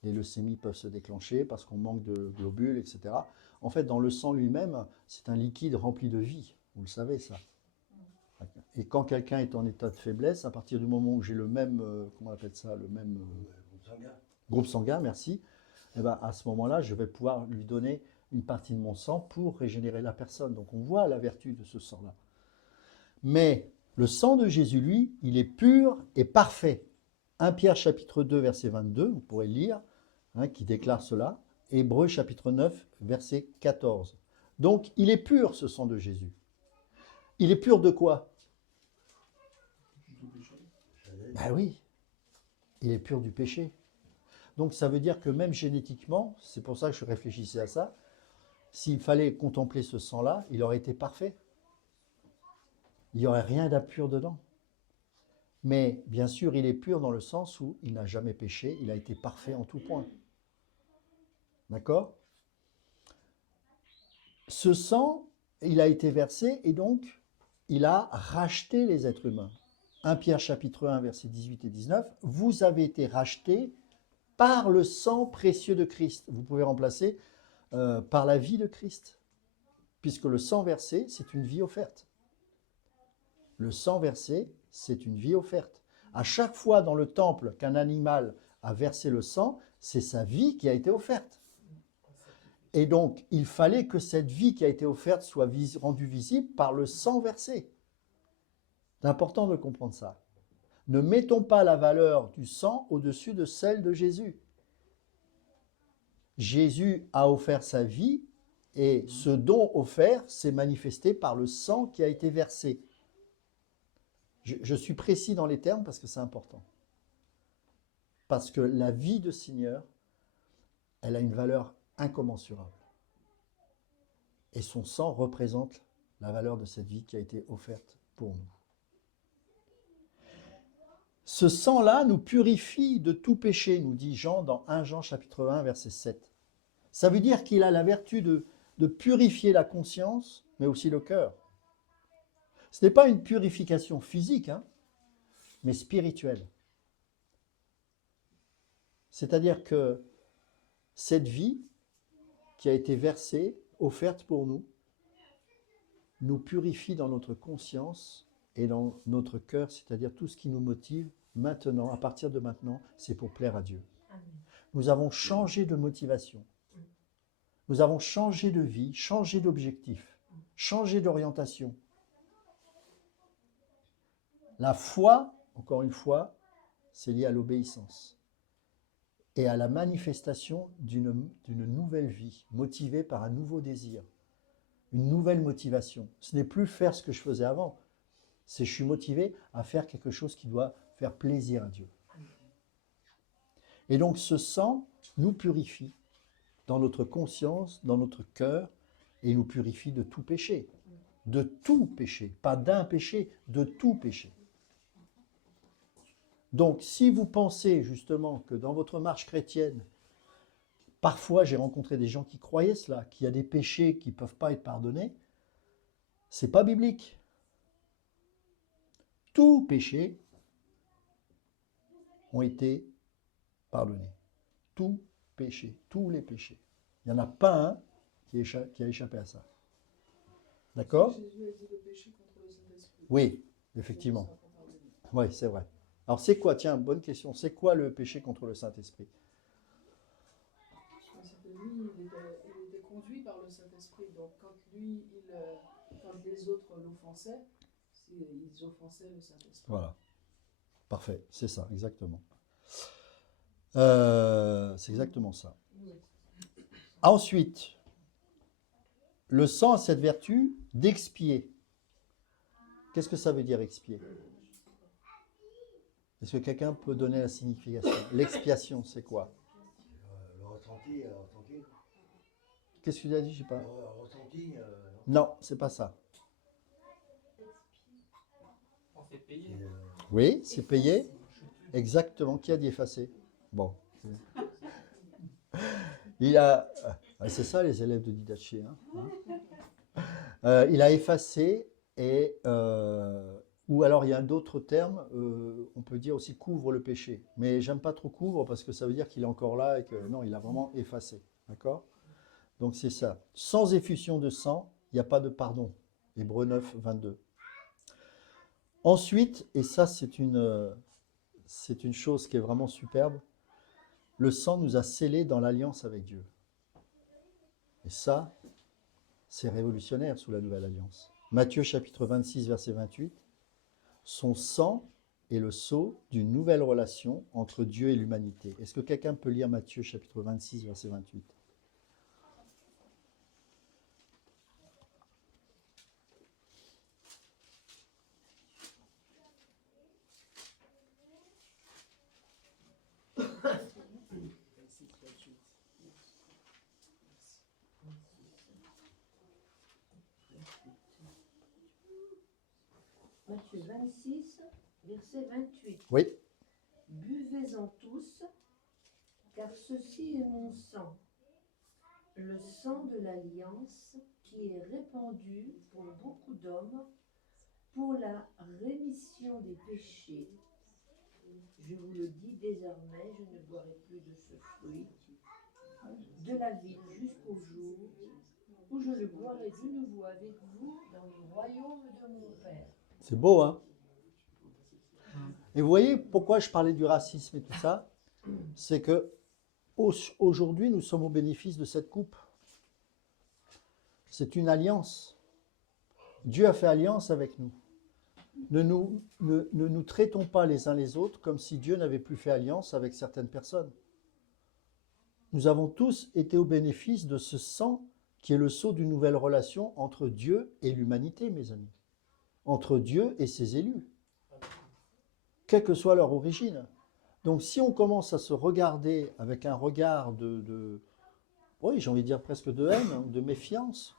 des leucémies peuvent se déclencher parce qu'on manque de globules, etc. En fait, dans le sang lui-même, c'est un liquide rempli de vie. Vous le savez, ça. Et quand quelqu'un est en état de faiblesse, à partir du moment où j'ai le même, comment on appelle ça, le même groupe sanguin, merci, et ben à ce moment-là, je vais pouvoir lui donner une partie de mon sang pour régénérer la personne. Donc on voit la vertu de ce sang-là. Mais le sang de Jésus, lui, il est pur et parfait. 1 Pierre chapitre 2, verset 22, vous pourrez le lire, qui déclare cela. Hébreux chapitre 9, verset 14. Donc, il est pur, ce sang de Jésus. Il est pur de quoi? Ben oui, il est pur du péché. Donc, ça veut dire que même génétiquement, c'est pour ça que je réfléchissais à ça, s'il fallait contempler ce sang-là, il aurait été parfait. Il n'y aurait rien d'impur dedans. Mais bien sûr, il est pur dans le sens où il n'a jamais péché, il a été parfait en tout point. D'accord? Ce sang, il a été versé et donc il a racheté les êtres humains. 1 Pierre chapitre 1, versets 18 et 19, vous avez été rachetés par le sang précieux de Christ. Vous pouvez remplacer par la vie de Christ, puisque le sang versé, c'est une vie offerte. Le sang versé, c'est une vie offerte. À chaque fois dans le temple qu'un animal a versé le sang, c'est sa vie qui a été offerte. Et donc, il fallait que cette vie qui a été offerte soit rendue visible par le sang versé. C'est important de comprendre ça. Ne mettons pas la valeur du sang au-dessus de celle de Jésus. Jésus a offert sa vie et ce don offert s'est manifesté par le sang qui a été versé. Je suis précis dans les termes parce que c'est important. Parce que la vie de Seigneur, elle a une valeur incommensurable. Et son sang représente la valeur de cette vie qui a été offerte pour nous. Ce sang-là nous purifie de tout péché, nous dit Jean dans 1 Jean chapitre 1, verset 7. Ça veut dire qu'il a la vertu de purifier la conscience, mais aussi le cœur. Ce n'est pas une purification physique, mais spirituelle. C'est-à-dire que cette vie qui a été versée, offerte pour nous, nous purifie dans notre conscience et dans notre cœur, c'est-à-dire tout ce qui nous motive maintenant, à partir de maintenant, c'est pour plaire à Dieu. Amen. Nous avons changé de motivation. Nous avons changé de vie, changé d'objectif, changé d'orientation. La foi, encore une fois, c'est lié à l'obéissance et à la manifestation d'une nouvelle vie, motivée par un nouveau désir, une nouvelle motivation. Ce n'est plus faire ce que je faisais avant, c'est je suis motivé à faire quelque chose qui doit faire plaisir à Dieu. Et donc ce sang nous purifie dans notre conscience, dans notre cœur, et nous purifie de tout péché. De tout péché, pas d'un péché, de tout péché. Donc, si vous pensez justement que dans votre marche chrétienne, parfois j'ai rencontré des gens qui croyaient cela, qu'il y a des péchés qui ne peuvent pas être pardonnés, ce n'est pas biblique. Tous péchés ont été pardonnés. Tous péchés, tous les péchés. Il n'y en a pas un qui a échappé à ça. D'accord? Jésus a dit le péché contre le Saint-Esprit. Oui, effectivement. Oui, c'est vrai. Alors c'est quoi, tiens, bonne question, c'est quoi le péché contre le Saint-Esprit? Parce que lui, il était conduit par le Saint-Esprit, donc quand les autres l'offensaient, ils offensaient le Saint-Esprit. Voilà, parfait, c'est ça, exactement. C'est exactement ça. Ensuite, le sang a cette vertu d'expier. Qu'est-ce que ça veut dire expier? Est-ce que quelqu'un peut donner la signification? L'expiation, c'est quoi? Le ressenti. Qu'est-ce que tu as dit? Je sais pas. Le ressenti. Non, c'est pas ça. C'est payé. Oui, c'est payé. Exactement. Qui a dit effacer? Bon. Il a. C'est ça les élèves de Didaché. Il a effacé et. Ou alors il y a d'autres termes, on peut dire aussi couvre le péché. Mais j'aime pas trop couvre parce que ça veut dire qu'il est encore là et que non, il a vraiment effacé. D'accord? Donc c'est ça. Sans effusion de sang, il n'y a pas de pardon. Hébreux 9, 22. Ensuite, et ça c'est une chose qui est vraiment superbe, le sang nous a scellés dans l'alliance avec Dieu. Et ça, c'est révolutionnaire sous la nouvelle alliance. Matthieu chapitre 26, verset 28. Son sang est le sceau d'une nouvelle relation entre Dieu et l'humanité. Est-ce que quelqu'un peut lire Matthieu chapitre 26, verset 28? Matthieu 26, verset 28. Oui. Buvez-en tous, car ceci est mon sang, le sang de l'alliance qui est répandu pour beaucoup d'hommes pour la rémission des péchés. Je vous le dis désormais, je ne boirai plus de ce fruit de la vie jusqu'au jour où je le boirai de nouveau avec vous dans le royaume de mon Père. C'est beau, hein? Et vous voyez pourquoi je parlais du racisme et tout ça? C'est que aujourd'hui, nous sommes au bénéfice de cette coupe. C'est une alliance. Dieu a fait alliance avec nous. Ne nous traitons pas les uns les autres comme si Dieu n'avait plus fait alliance avec certaines personnes. Nous avons tous été au bénéfice de ce sang qui est le sceau d'une nouvelle relation entre Dieu et l'humanité, mes amis. Entre Dieu et ses élus, quelle que soit leur origine. Donc si on commence à se regarder avec un regard oui, j'ai envie de dire presque de haine, de méfiance,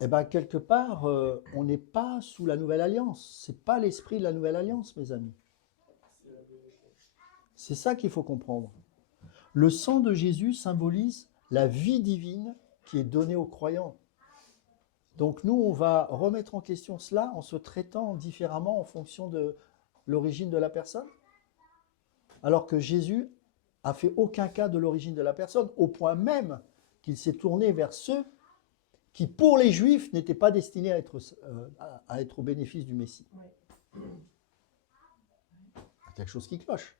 eh bien quelque part, on n'est pas sous la nouvelle alliance. Ce n'est pas l'esprit de la nouvelle alliance, mes amis. C'est ça qu'il faut comprendre. Le sang de Jésus symbolise la vie divine qui est donnée aux croyants. Donc nous, on va remettre en question cela en se traitant différemment en fonction de l'origine de la personne. Alors que Jésus a fait aucun cas de l'origine de la personne, au point même qu'il s'est tourné vers ceux qui, pour les Juifs, n'étaient pas destinés à être au bénéfice du Messie. Il y a quelque chose qui cloche.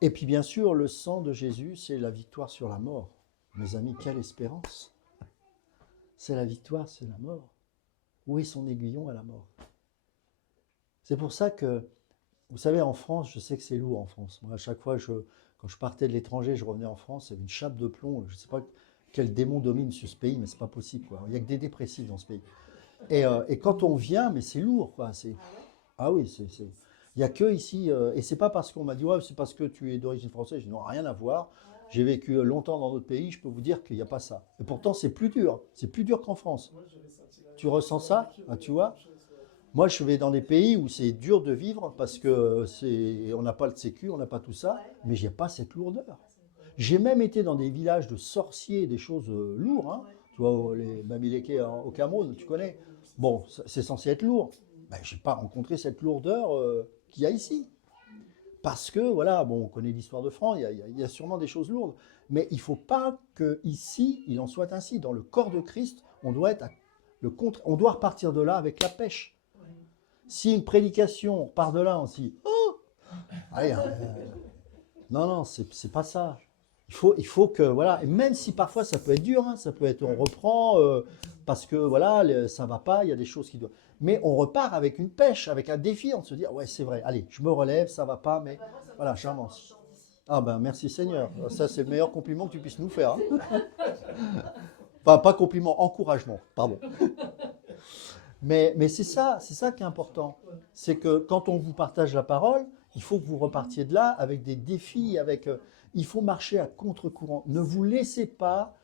Et puis bien sûr, le sang de Jésus, c'est la victoire sur la mort. Mes amis, quelle espérance! C'est la victoire, c'est la mort. Où est son aiguillon à la mort? C'est pour ça que, vous savez, en France, je sais que c'est lourd en France. Moi, à chaque fois, quand je partais de l'étranger, je revenais en France, il y avait une chape de plomb. Je ne sais pas quel démon domine sur ce pays, mais ce n'est pas possible, quoi. Il n'y a que des dépressifs dans ce pays. Et quand on vient, mais c'est lourd, quoi. Ah oui, il n'y a que ici, et c'est pas parce qu'on m'a dit, ouais, c'est parce que tu es d'origine française. Je dis, non, rien à voir. J'ai vécu longtemps dans d'autres pays, je peux vous dire qu'il n'y a pas ça. Et pourtant, c'est plus dur qu'en France. Tu ressens ça? Ah, tu vois? Moi, je vais dans des pays où c'est dur de vivre parce qu'on n'a pas le sécu, on n'a pas tout ça, mais il n'y a pas cette lourdeur. J'ai même été dans des villages de sorciers, des choses lourdes. Hein. Tu vois, les Bamileke au Cameroun, tu connais? Bon, c'est censé être lourd. Ben, je n'ai pas rencontré cette lourdeur qu'il y a ici. Parce que, voilà, bon, on connaît l'histoire de France, il y a sûrement des choses lourdes. Mais il ne faut pas qu'ici, il en soit ainsi. Dans le corps de Christ, on doit repartir de là avec la pêche. Si une prédication part de là, on se dit « Oh !» Allez, non, c'est pas ça. Il faut que, voilà, et même si parfois ça peut être dur, hein, ça peut être, on reprend parce que, voilà, ça va pas, il y a des choses qui doivent... Mais on repart avec une pêche, avec un défi, on se dit « Ouais, c'est vrai, allez, je me relève, ça va pas, mais voilà, j'avance. » Ah ben, merci Seigneur. Ça, c'est le meilleur compliment que tu puisses nous faire. Hein. Enfin, pas compliment, encouragement, pardon. Mais c'est ça qui est important. C'est que quand on vous partage la parole, il faut que vous repartiez de là avec des défis, il faut marcher à contre-courant. Ne vous laissez pas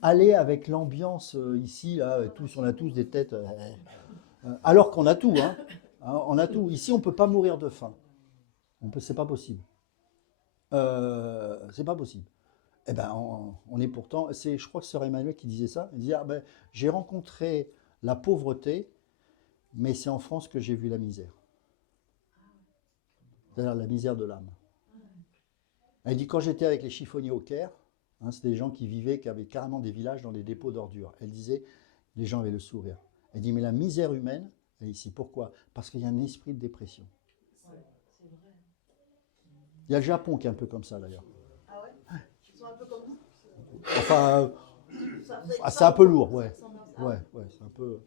aller avec l'ambiance ici, là, on a tous des têtes, alors qu'on a tout, hein. On a tout. Ici, on ne peut pas mourir de faim. C'est pas possible. C'est pas possible. Eh ben, on est pourtant, je crois que c'est Sœur Emmanuel qui disait ça. Elle disait, ben, j'ai rencontré la pauvreté, mais c'est en France que j'ai vu la misère. C'est-à-dire la misère de l'âme. Elle dit, quand j'étais avec les chiffonniers au Caire, hein, c'était des gens qui avaient carrément des villages dans des dépôts d'ordures. Elle disait, les gens avaient le sourire. Elle dit, mais la misère humaine, elle est ici. Pourquoi? Parce qu'il y a un esprit de dépression. Ouais, c'est vrai. Il y a le Japon qui est un peu comme ça, d'ailleurs. Ah ouais? Ils sont un peu comme nous? Enfin, c'est un peu lourd, ouais. Ouais, c'est un peu... De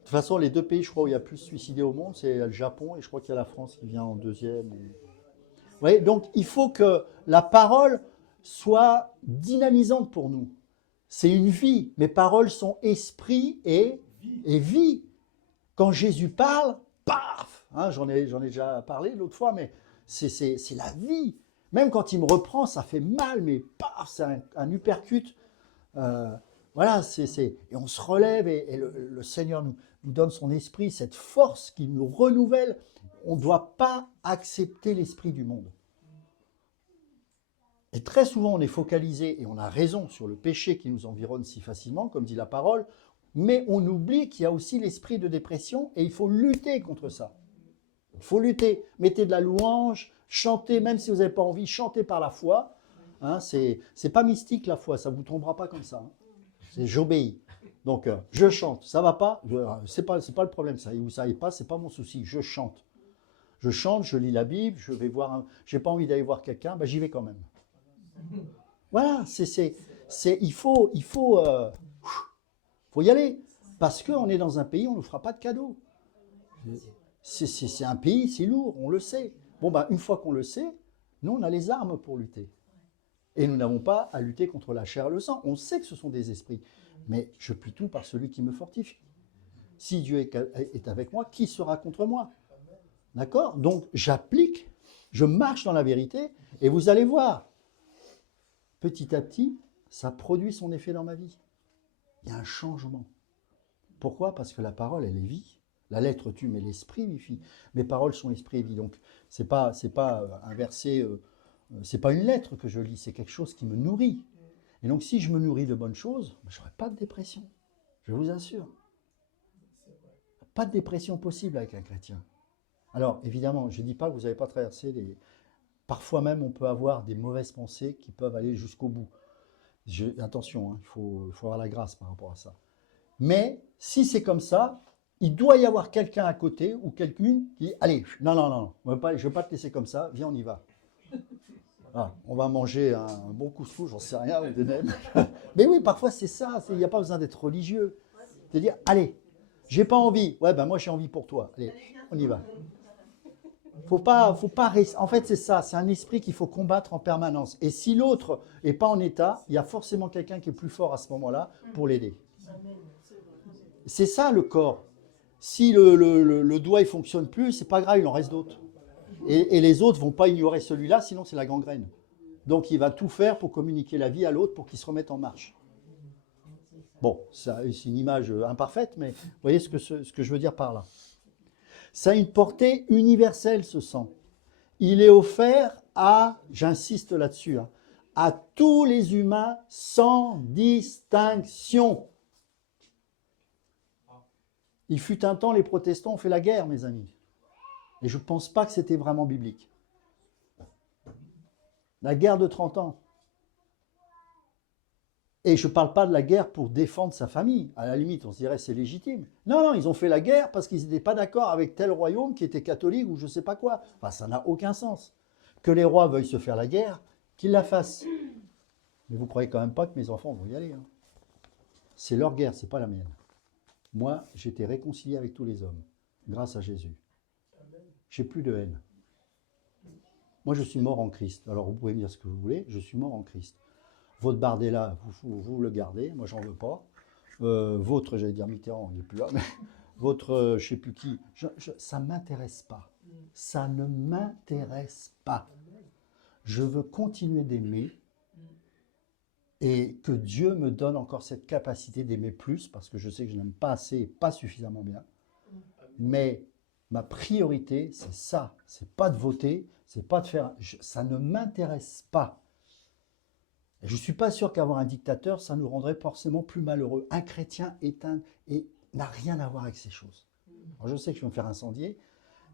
toute façon, les deux pays, je crois, où il y a plus suicidés au monde, c'est le Japon et je crois qu'il y a la France qui vient en deuxième. Vous voyez, donc il faut que la parole soit dynamisante pour nous. C'est une vie. Mes paroles sont esprit et vie. Quand Jésus parle, paf, hein, j'en ai déjà parlé l'autre fois, mais c'est la vie. Même quand il me reprend, ça fait mal, mais paf, c'est un uppercut. Voilà, et on se relève et le Seigneur nous donne son esprit, cette force qui nous renouvelle. On ne doit pas accepter l'esprit du monde. Et très souvent, on est focalisé, et on a raison, sur le péché qui nous environne si facilement, comme dit la parole, mais on oublie qu'il y a aussi l'esprit de dépression, et il faut lutter contre ça. Il faut lutter. Mettez de la louange, chantez, même si vous n'avez pas envie, chantez par la foi. Hein, c'est pas mystique la foi, ça ne vous tombera pas comme ça. Hein. C'est j'obéis. Donc, je chante, ça va pas, c'est pas le problème, ça, ou ça n'aille pas, c'est pas mon souci, je chante. Je chante, je lis la Bible, je vais voir, j'ai pas envie d'aller voir quelqu'un, ben j'y vais quand même. Voilà, il faut y aller, parce qu'on est dans un pays, on ne nous fera pas de cadeaux. C'est un pays, c'est lourd, on le sait. Bon, ben, une fois qu'on le sait, nous, on a les armes pour lutter. Et nous n'avons pas à lutter contre la chair et le sang. On sait que ce sont des esprits. Mais je puis tout par celui qui me fortifie. Si Dieu est avec moi, qui sera contre moi? D'accord? Donc, j'applique, je marche dans la vérité, et vous allez voir, petit à petit, ça produit son effet dans ma vie. Il y a un changement. Pourquoi? Parce que la parole, elle est vie. La lettre tue, mais l'esprit vivifie. Mes paroles sont esprit et vie. Donc, c'est pas un verset, c'est pas une lettre que je lis, c'est quelque chose qui me nourrit. Et donc, si je me nourris de bonnes choses, je n'aurai pas de dépression. Je vous assure. Pas de dépression possible avec un chrétien. Alors, évidemment, je ne dis pas que vous n'avez pas traversé des... Parfois même, on peut avoir des mauvaises pensées qui peuvent aller jusqu'au bout. Attention, hein, il faut avoir la grâce par rapport à ça. Mais, si c'est comme ça, il doit y avoir quelqu'un à côté ou quelqu'une qui dit « Allez, non, je ne veux pas te laisser comme ça, viens, on y va. » Ah, on va manger un bon couscous, j'en sais rien, ou des nems. Mais oui, parfois c'est ça, il n'y a pas besoin d'être religieux. C'est dire, allez, j'ai pas envie. Ouais, ben moi j'ai envie pour toi. Allez, on y va. Faut pas rester. En fait, c'est ça, c'est un esprit qu'il faut combattre en permanence. Et si l'autre n'est pas en état, il y a forcément quelqu'un qui est plus fort à ce moment-là pour l'aider. C'est ça le corps. Si le doigt ne fonctionne plus, c'est pas grave, il en reste d'autres. Et les autres ne vont pas ignorer celui-là, sinon c'est la gangrène. Donc il va tout faire pour communiquer la vie à l'autre pour qu'il se remette en marche. Bon, c'est une image imparfaite, mais vous voyez ce que je veux dire par là. Ça a une portée universelle, ce sang. Il est offert à, j'insiste là-dessus, hein, à tous les humains sans distinction. Il fut un temps, les protestants ont fait la guerre, mes amis. Et je ne pense pas que c'était vraiment biblique. La guerre de 30 ans. Et je ne parle pas de la guerre pour défendre sa famille. À la limite, on se dirait c'est légitime. Non, ils ont fait la guerre parce qu'ils n'étaient pas d'accord avec tel royaume qui était catholique ou je ne sais pas quoi. Enfin, ça n'a aucun sens. Que les rois veuillent se faire la guerre, qu'ils la fassent. Mais vous ne croyez quand même pas que mes enfants vont y aller. Hein. C'est leur guerre, ce n'est pas la mienne. Moi, j'ai été réconcilié avec tous les hommes, grâce à Jésus. J'ai plus de haine. Moi, je suis mort en Christ. Alors, vous pouvez me dire ce que vous voulez, je suis mort en Christ. Votre Bardella, vous le gardez, moi, j'en veux pas. Votre, j'allais dire Mitterrand, il n'est plus là, mais votre, je ne sais plus qui, ça ne m'intéresse pas. Ça ne m'intéresse pas. Je veux continuer d'aimer et que Dieu me donne encore cette capacité d'aimer plus, parce que je sais que je n'aime pas assez et pas suffisamment bien. Mais ma priorité, c'est ça. C'est pas de voter, c'est pas de faire... ça ne m'intéresse pas. Et je ne suis pas sûr qu'avoir un dictateur, ça nous rendrait forcément plus malheureux. Un chrétien n'a rien à voir avec ces choses. Alors je sais que je vais me faire incendier,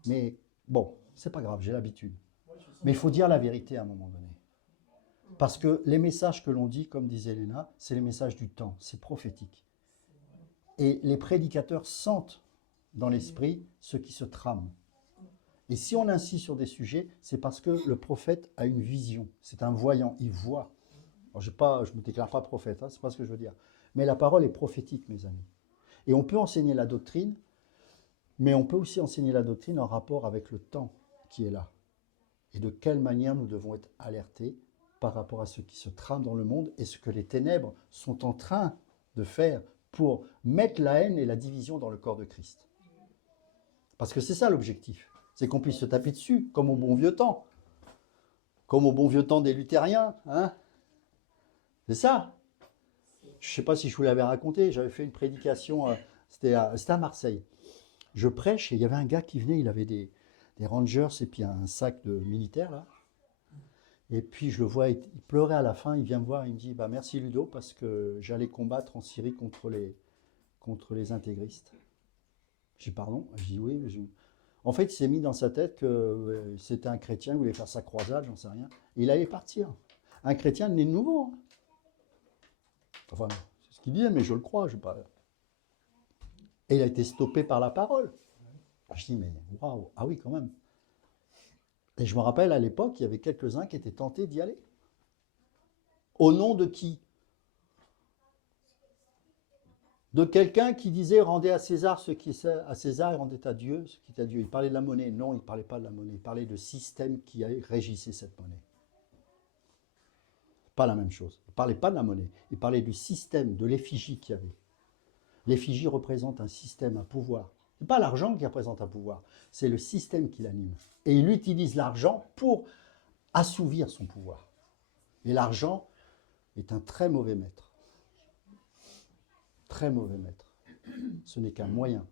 mais bon, c'est pas grave, j'ai l'habitude. Mais il faut dire la vérité à un moment donné. Parce que les messages que l'on dit, comme disait Léna, c'est les messages du temps, c'est prophétique. Et les prédicateurs sentent dans l'esprit ce qui se trame. Et si on insiste sur des sujets, c'est parce que le prophète a une vision. C'est un voyant, il voit. Alors, je ne me déclare pas prophète, hein, c'est pas ce que je veux dire. Mais la parole est prophétique, mes amis. Et on peut enseigner la doctrine, mais on peut aussi enseigner la doctrine en rapport avec le temps qui est là. Et de quelle manière nous devons être alertés par rapport à ce qui se trame dans le monde et ce que les ténèbres sont en train de faire pour mettre la haine et la division dans le corps de Christ. Parce que c'est ça l'objectif, c'est qu'on puisse se taper dessus, comme au bon vieux temps. Comme au bon vieux temps des luthériens, hein. C'est ça. je ne sais pas si je vous l'avais raconté, j'avais fait une prédication, c'était à Marseille. Je prêche et il y avait un gars qui venait, il avait des Rangers et puis un sac de militaire là. Et puis je le vois, il pleurait à la fin, il vient me voir, il me dit bah, merci Ludo parce que j'allais combattre en Syrie contre les intégristes. Je dis pardon, je dis oui. En fait, il s'est mis dans sa tête que c'était un chrétien, il voulait faire sa croisade, j'en sais rien. Et il allait partir. Un chrétien né de nouveau. Hein. Enfin, c'est ce qu'il disait, mais je le crois. Je pas... Et il a été stoppé par la parole. Je dis, mais waouh, ah oui, quand même. Et je me rappelle, à l'époque, il y avait quelques-uns qui étaient tentés d'y aller. Au nom de qui? De quelqu'un qui disait, rendez à César ce qui est à César et rendez à Dieu ce qui est à Dieu. Il parlait de la monnaie. Non, il ne parlait pas de la monnaie. Il parlait de système qui régissait cette monnaie. Pas la même chose. Il ne parlait pas de la monnaie. Il parlait du système, de l'effigie qu'il y avait. L'effigie représente un système, un pouvoir. Ce n'est pas l'argent qui représente un pouvoir, c'est le système qui l'anime. Et il utilise l'argent pour assouvir son pouvoir. Et l'argent est un très mauvais maître. Très mauvais maître. Ce n'est qu'un moyen.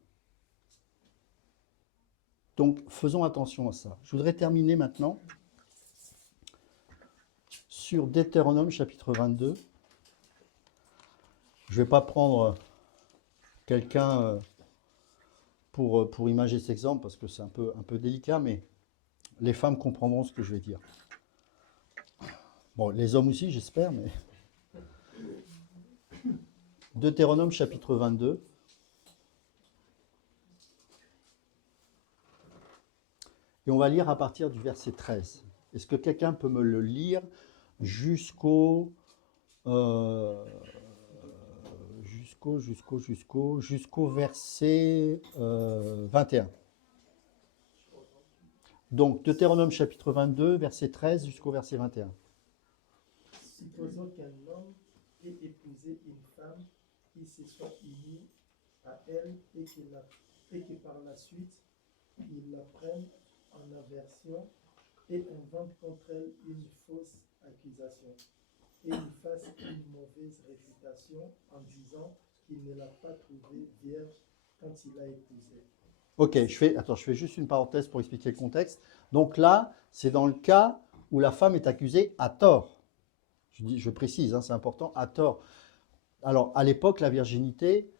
Donc, faisons attention à ça. Je voudrais terminer maintenant sur Deutéronome chapitre 22. Je ne vais pas prendre quelqu'un pour imager cet exemple parce que c'est un peu délicat, mais les femmes comprendront ce que je vais dire. Bon, les hommes aussi, j'espère, mais... Deutéronome chapitre 22. Et on va lire à partir du verset 13. Est-ce que quelqu'un peut me le lire jusqu'au verset 21. Donc, Deutéronome chapitre 22, verset 13 jusqu'au verset 21. Supposons qu'un homme ait épousé une femme qui se soit unie à elle et que par la suite, il la prenne en aversion et invente contre elle une fausse accusation. Et il fasse une mauvaise réputation en disant qu'il ne l'a pas trouvée vierge quand il l'a épousée. Ok, je fais juste une parenthèse pour expliquer le contexte. Donc là, c'est dans le cas où la femme est accusée à tort. Je précise, hein, c'est important, à tort. Alors, à l'époque, la virginité,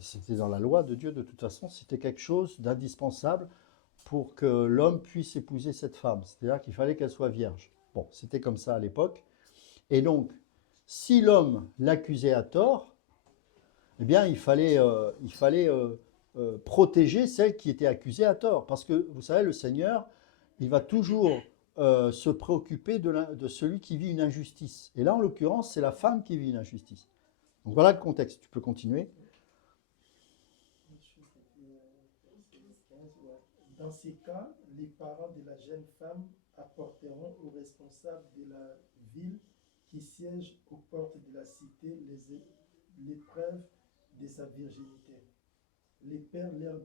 c'était dans la loi de Dieu, de toute façon, c'était quelque chose d'indispensable pour que l'homme puisse épouser cette femme. C'est-à-dire qu'il fallait qu'elle soit vierge. Bon, c'était comme ça à l'époque. Et donc, si l'homme l'accusait à tort, eh bien, il fallait protéger celle qui était accusée à tort. Parce que, vous savez, le Seigneur, il va toujours se préoccuper de celui qui vit une injustice. Et là, en l'occurrence, c'est la femme qui vit une injustice. Donc voilà le contexte. Tu peux continuer. Dans ces cas, les parents de la jeune femme apporteront aux responsables de la ville qui siège aux portes de la cité les preuves de sa virginité. Le père leur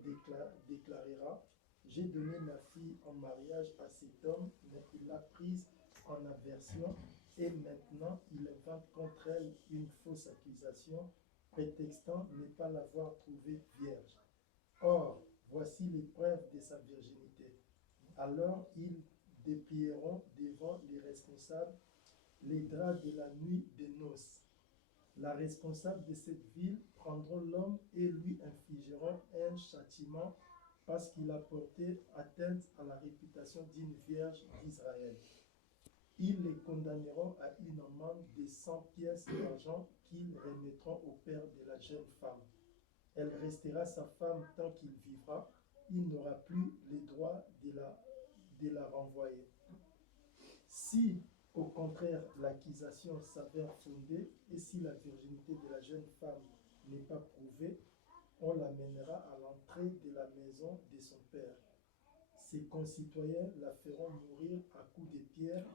déclarera: j'ai donné ma fille en mariage à cet homme, mais il l'a prise en aversion et maintenant il invente contre elle une fausse accusation, prétextant ne pas l'avoir trouvée vierge. Or, voici les preuves de sa virginité. Alors ils déplieront devant les responsables les draps de la nuit des noces. La responsable de cette ville prendront l'homme et lui infligeront un châtiment parce qu'il a porté atteinte à la réputation d'une vierge d'Israël. Ils les condamneront à une amende de 100 pièces d'argent qu'ils remettront au père de la jeune femme. Elle restera sa femme tant qu'il vivra. Il n'aura plus le droit de la renvoyer. Si, au contraire, l'accusation s'avère fondée et si la virginité de la jeune femme n'est pas prouvée, on l'amènera à l'entrée de la maison de son père. Ses concitoyens la feront mourir à coups de pierre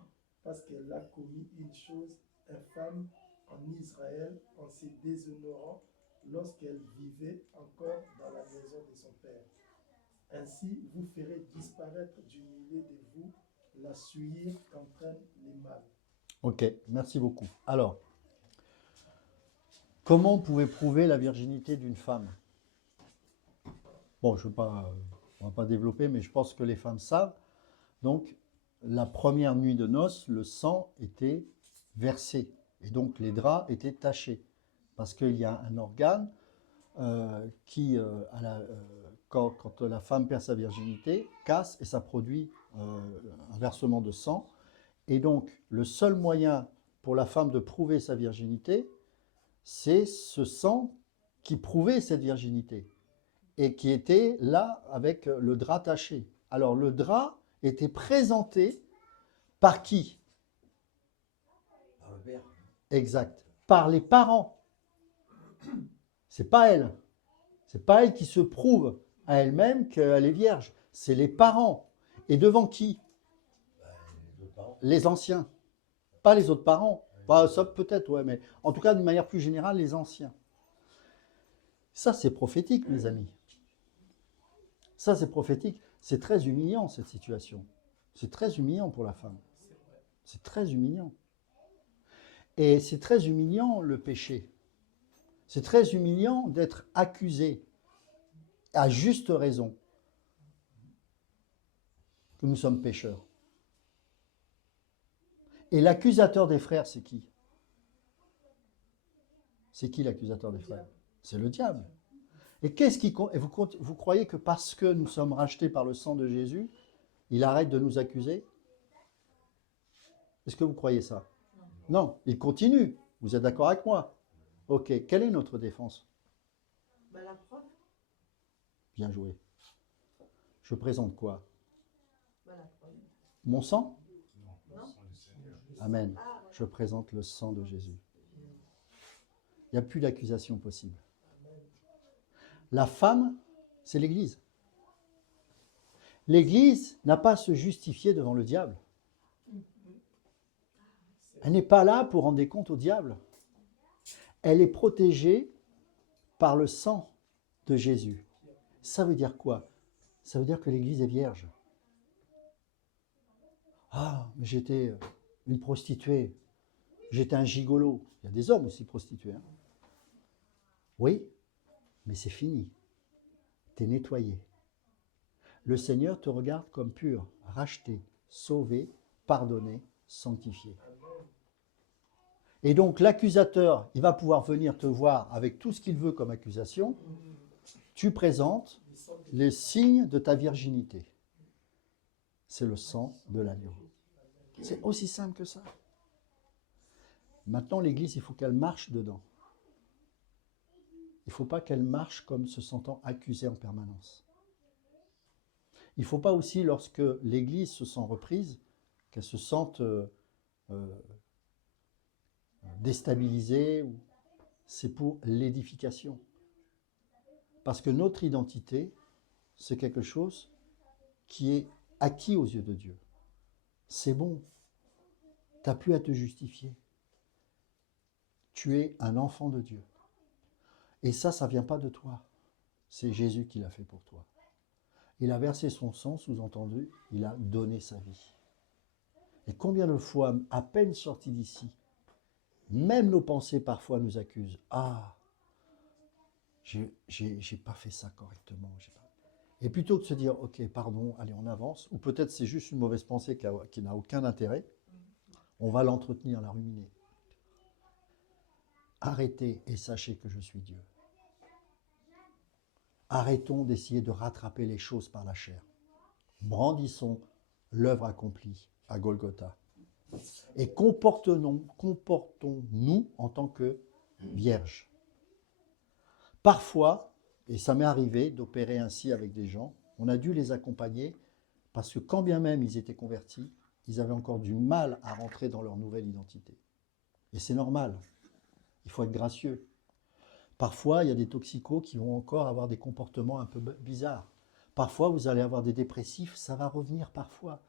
parce qu'elle a commis une chose infâme en Israël en se déshonorant lorsqu'elle vivait encore dans la maison de son père. Ainsi, vous ferez disparaître du milieu de vous la souillure qu'entraînent les mâles. Ok, merci beaucoup. Alors, Comment on pouvait prouver la virginité d'une femme? Bon, on va pas développer, mais je pense que les femmes savent. Donc, la première nuit de noces, le sang était versé. Et donc, les draps étaient tachés. Parce qu'il y a un organe qui, quand la femme perd sa virginité, casse et ça produit un versement de sang. Et donc, le seul moyen pour la femme de prouver sa virginité, c'est ce sang qui prouvait cette virginité et qui était là avec le drap taché. Alors, le drap était présenté par qui? Par le père. Exact. Par les parents. C'est pas elle. C'est pas elle qui se prouve à elle-même qu'elle est vierge. C'est les parents. Et devant qui? Les autres parents. Les anciens. Pas les autres parents. Bah, ça peut-être, ouais, mais en tout cas, d'une manière plus générale, les anciens. Ça, c'est prophétique, mes amis. Ça, c'est prophétique. C'est très humiliant, cette situation. C'est très humiliant pour la femme. C'est très humiliant. Et c'est très humiliant, le péché. C'est très humiliant d'être accusé, à juste raison, que nous sommes pécheurs. Et l'accusateur des frères, c'est qui? C'est qui l'accusateur des frères? C'est le diable. Et qu'est-ce qui compte? Et vous croyez que parce que nous sommes rachetés par le sang de Jésus, il arrête de nous accuser? Est-ce que vous croyez ça? Non, il continue. Vous êtes d'accord avec moi? Ok, quelle est notre défense? Bah, la preuve, Bien joué. Je présente quoi? bah, la preuve. Mon sang? Non, le sang du Seigneur. Amen. Ah, Je présente le sang de Jésus. Il n'y a plus d'accusation possible. La femme, c'est l'Église. L'Église n'a pas à se justifier devant le diable. Elle n'est pas là pour rendre des comptes au diable. Elle est protégée par le sang de Jésus. Ça veut dire quoi? Ça veut dire que l'Église est vierge. Ah, mais j'étais une prostituée. J'étais un gigolo. Il y a des hommes aussi prostitués. Hein. Oui, mais c'est fini. Tu es nettoyé. Le Seigneur te regarde comme pur, racheté, sauvé, pardonné, sanctifié. Et donc l'accusateur, il va pouvoir venir te voir avec tout ce qu'il veut comme accusation. Tu présentes les signes de ta virginité. C'est le sang de l'agneau. C'est aussi simple que ça. Maintenant, l'Église, il faut qu'elle marche dedans. Il ne faut pas qu'elle marche comme se sentant accusée en permanence. Il ne faut pas aussi, lorsque l'Église se sent reprise, qu'elle se sente déstabilisée. C'est pour l'édification. Parce que notre identité, c'est quelque chose qui est acquis aux yeux de Dieu. C'est bon. Tu n'as plus à te justifier. Tu es un enfant de Dieu. Et ça ne vient pas de toi. C'est Jésus qui l'a fait pour toi. Il a versé son sang, sous-entendu, il a donné sa vie. Et combien de fois, à peine sortis d'ici, même nos pensées parfois nous accusent. Ah, j'ai pas fait ça correctement. Et plutôt que de se dire, ok, pardon, allez, on avance, ou peut-être c'est juste une mauvaise pensée qui n'a aucun intérêt, on va l'entretenir, la ruminer. Arrêtez et sachez que je suis Dieu. Arrêtons d'essayer de rattraper les choses par la chair. Brandissons l'œuvre accomplie à Golgotha. Et comportons-nous en tant que vierges. Parfois, et ça m'est arrivé d'opérer ainsi avec des gens, on a dû les accompagner parce que quand bien même ils étaient convertis, ils avaient encore du mal à rentrer dans leur nouvelle identité. Et c'est normal, il faut être gracieux. Parfois, il y a des toxicos qui vont encore avoir des comportements un peu bizarres. Parfois, vous allez avoir des dépressifs, ça va revenir parfois.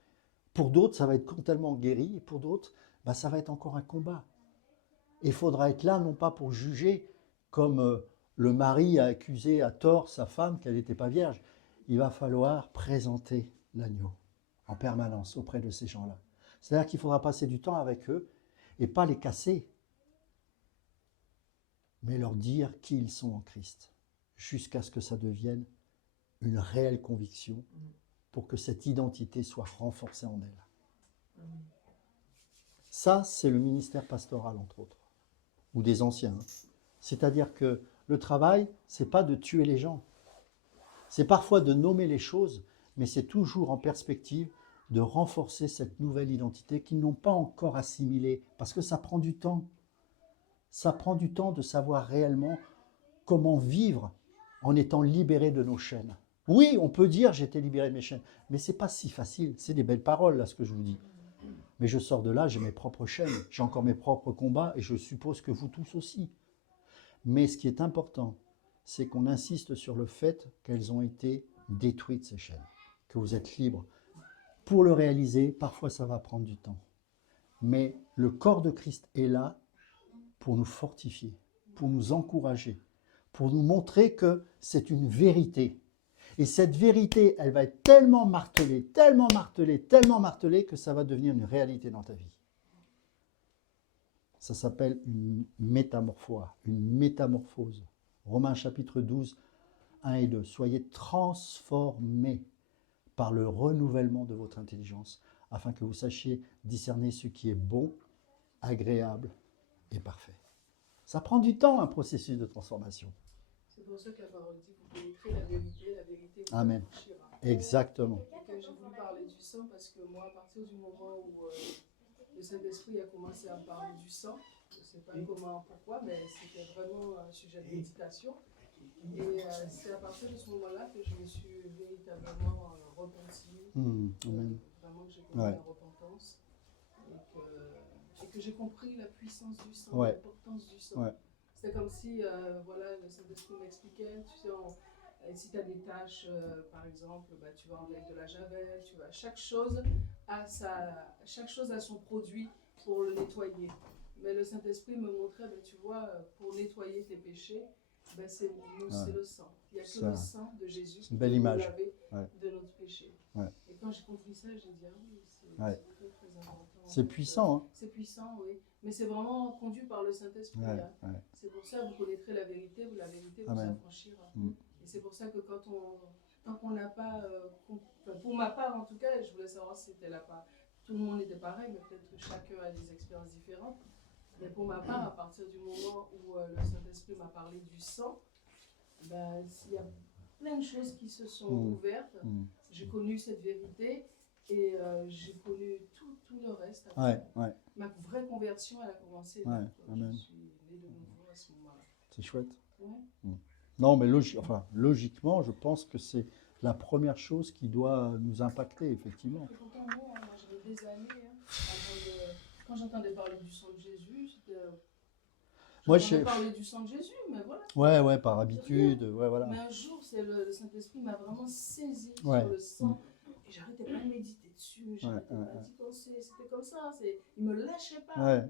Pour d'autres, ça va être tellement guéri, et pour d'autres, ça va être encore un combat. Et il faudra être là, non pas pour juger, comme le mari a accusé à tort sa femme qu'elle n'était pas vierge. Il va falloir présenter l'agneau en permanence auprès de ces gens-là. C'est-à-dire qu'il faudra passer du temps avec eux et pas les casser. mais leur dire qui ils sont en Christ, jusqu'à ce que ça devienne une réelle conviction pour que cette identité soit renforcée en elles. Ça, c'est le ministère pastoral, entre autres, ou des anciens. C'est-à-dire que le travail, c'est pas de tuer les gens. C'est parfois de nommer les choses, mais c'est toujours en perspective de renforcer cette nouvelle identité qu'ils n'ont pas encore assimilée, parce que ça prend du temps. Ça prend du temps de savoir réellement comment vivre en étant libéré de nos chaînes. Oui, on peut dire j'étais libéré de mes chaînes, mais c'est pas si facile. C'est des belles paroles, là, ce que je vous dis. Mais je sors de là, j'ai mes propres chaînes, j'ai encore mes propres combats, et je suppose que vous tous aussi. Mais ce qui est important, c'est qu'on insiste sur le fait qu'elles ont été détruites, ces chaînes, que vous êtes libres. Pour le réaliser, parfois ça va prendre du temps. Mais le corps de Christ est là pour nous fortifier, pour nous encourager, pour nous montrer que c'est une vérité. Et cette vérité, elle va être tellement martelée, tellement martelée, tellement martelée que ça va devenir une réalité dans ta vie. Ça s'appelle une métamorphose. Romains chapitre 12, 1 et 2. Soyez transformés par le renouvellement de votre intelligence, afin que vous sachiez discerner ce qui est bon, agréable et parfait. Ça prend du temps, un processus de transformation. C'est pour ça que la parole dit, vous connaîtrez la vérité vous Amen. affranchira. Exactement. Et que j'ai voulu parler du sang parce que moi, à partir du moment où le Saint-Esprit a commencé à me parler du sang, je ne sais pas comment, pourquoi, mais c'était vraiment un sujet de méditation. Et c'est à partir de ce moment-là que je me suis véritablement repentie, Amen. vraiment que j'ai connu la repentance et que j'ai compris la puissance du sang, Ouais. l'importance du sang. Ouais. C'était comme si voilà, le Saint-Esprit m'expliquait, tu sais, si tu as des tâches, par exemple, bah, tu vas enlever de la javel, tu vas, chaque chose a son produit pour le nettoyer. Mais le Saint-Esprit me montrait, bah, tu vois, pour nettoyer tes péchés, bah, c'est le sang. Il n'y a que le sang de Jésus qui peut nous laver de notre péché. Ouais. Et quand j'ai compris ça, j'ai dit, ah oui, c'est très, très important. C'est puissant, hein. C'est puissant, oui. Mais c'est vraiment conduit par le Saint-Esprit. C'est pour ça que vous connaîtrez la vérité vous affranchira. Et c'est pour ça que tant qu'on n'a pas, pour ma part en tout cas, je voulais savoir si c'était la part. Tout le monde était pareil, mais peut-être que chacun a des expériences différentes. Mais pour ma part, à partir du moment où le Saint-Esprit m'a parlé du sang, ben, il y a plein de choses qui se sont ouvertes. J'ai connu cette vérité et j'ai connu tout le reste. Ma vraie conversion, elle a commencé là. Je suis née de nouveau à ce moment-là. C'est chouette. Ouais. Non, mais logiquement, je pense que c'est la première chose qui doit nous impacter, effectivement. Pourtant, moi, j'avais des années, quand j'entendais parler du sang de Jésus, j'entendais parler du sang de Jésus, mais voilà. Ouais, par habitude, voilà. Mais un jour, le Saint-Esprit m'a vraiment saisi sur le sang, et j'arrêtais pas de méditer dessus, j'arrêtais pas d'y penser, c'était comme ça, il me lâchait pas.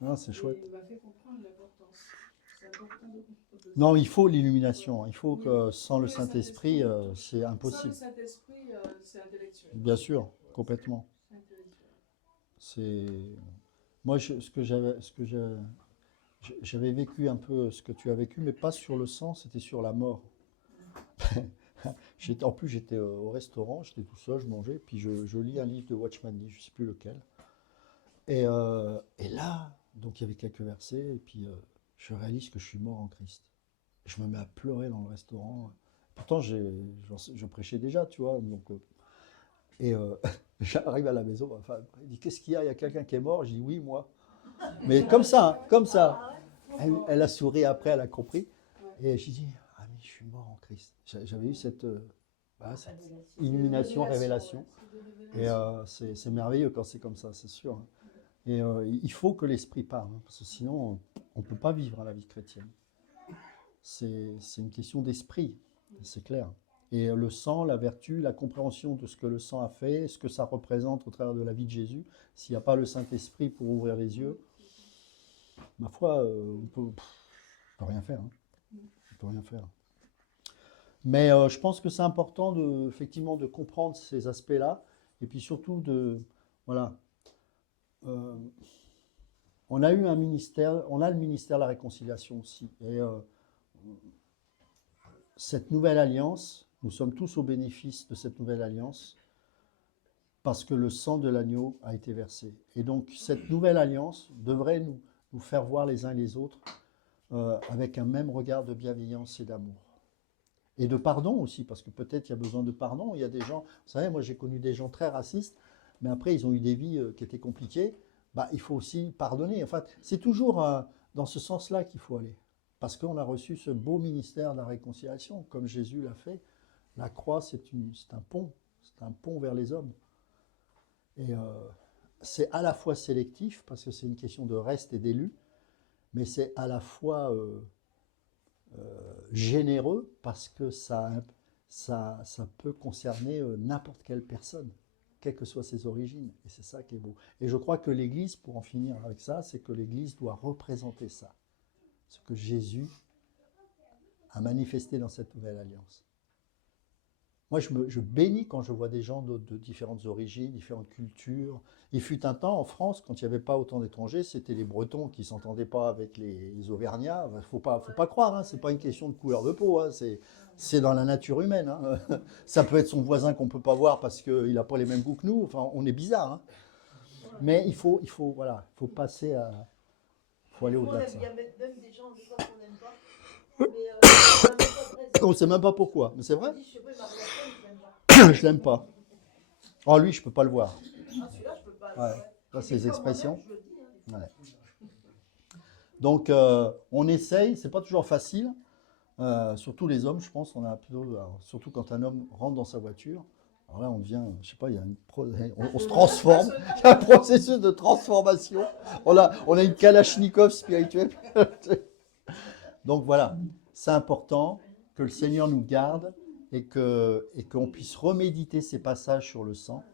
Non, c'est chouette. Il m'a fait comprendre l'importance. C'est important de comprendre. Non, il faut l'illumination, il faut que sans le Saint-Esprit, c'est impossible. Sans le Saint-Esprit, c'est intellectuel. Bien sûr, complètement. C'est moi j'avais vécu un peu ce que tu as vécu, mais pas sur le sang, c'était sur la mort. En plus, j'étais au restaurant, j'étais tout seul, je mangeais, puis je lis un livre de Watchman Nee, je ne sais plus lequel. Et là, donc il y avait quelques versets, et puis je réalise que je suis mort en Christ. Je me mets à pleurer dans le restaurant. Pourtant, je prêchais déjà, tu vois. Donc, j'arrive à la maison, ma femme elle dit, qu'est-ce qu'il y a? Il y a quelqu'un qui est mort? Je dis, oui, moi. Mais comme ça, hein, comme ça. Elle a souri après, elle a compris. Et j'ai dit, ah mais je suis mort en Christ. J'avais eu cette illumination, révélation. Et c'est merveilleux quand c'est comme ça, c'est sûr. Hein. Et il faut que l'esprit parle, hein, parce que sinon, on ne peut pas vivre la vie chrétienne. C'est une question d'esprit, c'est clair. Et le sang, la vertu, la compréhension de ce que le sang a fait, ce que ça représente au travers de la vie de Jésus, s'il n'y a pas le Saint-Esprit pour ouvrir les yeux, ma foi, on peut rien faire. Hein. On peut rien faire. Mais je pense que c'est important effectivement de comprendre ces aspects-là, et puis surtout de, voilà, on a eu un ministère, on a le ministère de la réconciliation aussi. Et cette nouvelle alliance, nous sommes tous au bénéfice de cette nouvelle alliance parce que le sang de l'agneau a été versé. Et donc cette nouvelle alliance devrait nous faire voir les uns les autres avec un même regard de bienveillance et d'amour. Et de pardon aussi, parce que peut-être il y a besoin de pardon. Il y a des gens, vous savez, moi j'ai connu des gens très racistes, mais après ils ont eu des vies qui étaient compliquées. Bah, il faut aussi pardonner. Enfin, c'est toujours dans ce sens-là qu'il faut aller. Parce qu'on a reçu ce beau ministère de la réconciliation, comme Jésus l'a fait. La croix, c'est un pont. C'est un pont vers les hommes. Et c'est à la fois sélectif, parce que c'est une question de reste et d'élu, mais c'est à la fois généreux, parce que ça peut concerner n'importe quelle personne, quelles que soient ses origines. Et c'est ça qui est beau. Et je crois que l'Église, pour en finir avec ça, c'est que l'Église doit représenter ça. Ce que Jésus a manifesté dans cette nouvelle alliance. Moi, je bénis quand je vois des gens de différentes origines, différentes cultures. Il fut un temps en France, quand il n'y avait pas autant d'étrangers, c'était les Bretons qui ne s'entendaient pas avec les Auvergnats. Il ne faut pas croire, hein, ce n'est pas une question de couleur de peau, hein, c'est dans la nature humaine. Hein. Ça peut être son voisin qu'on ne peut pas voir parce qu'il n'a pas les mêmes goûts que nous. Enfin, on est bizarre. Hein. Mais il faut passer à... Il faut aller au-delà de ça. Il y a même des gens des fois qu'on n'aime pas. Mais On ne sait même pas pourquoi, mais c'est vrai. je sais pas, Marie-Antoine, je l'aime pas. Je l'aime pas. Oh, lui, je peux pas le voir. Ah, celui-là, je peux pas. Ouais. Ça, ces expressions. Je le dis, hein. Ouais. Donc, on essaye, c'est pas toujours facile. Surtout les hommes, je pense, on a plutôt, surtout quand un homme rentre dans sa voiture. Alors là, on devient, je sais pas, il y a on se transforme. Il y a un processus de transformation. On a une Kalachnikov spirituelle. Donc voilà, c'est important que le Seigneur nous garde et qu'on puisse reméditer ces passages sur le sang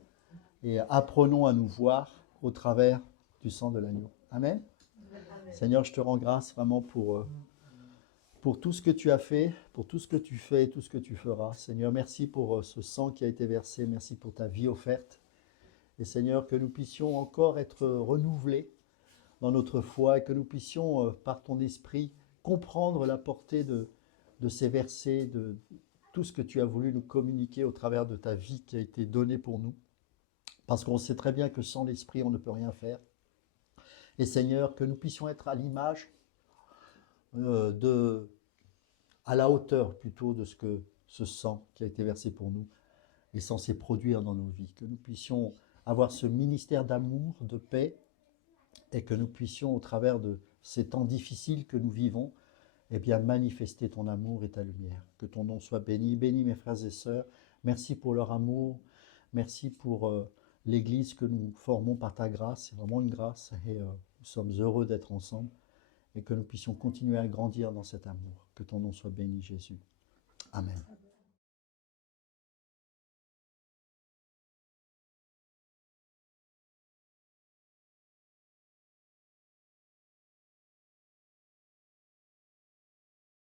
et apprenons à nous voir au travers du sang de l'agneau. Amen. Seigneur, je te rends grâce vraiment pour tout ce que tu as fait, pour tout ce que tu fais et tout ce que tu feras. Seigneur, merci pour ce sang qui a été versé, merci pour ta vie offerte. Et Seigneur, que nous puissions encore être renouvelés dans notre foi et que nous puissions, par ton esprit, comprendre la portée de ces versets, de tout ce que tu as voulu nous communiquer au travers de ta vie qui a été donnée pour nous. Parce qu'on sait très bien que sans l'esprit, on ne peut rien faire. Et Seigneur, que nous puissions être à l'image, à la hauteur plutôt de ce que ce sang qui a été versé pour nous est censé produire dans nos vies. Que nous puissions avoir ce ministère d'amour, de paix, et que nous puissions, au travers de ces temps difficiles que nous vivons, eh bien, manifester ton amour et ta lumière. Que ton nom soit béni. Bénis mes frères et sœurs. Merci pour leur amour. Merci pour l'Église que nous formons par ta grâce. C'est vraiment une grâce et nous sommes heureux d'être ensemble et que nous puissions continuer à grandir dans cet amour. Que ton nom soit béni, Jésus. Amen.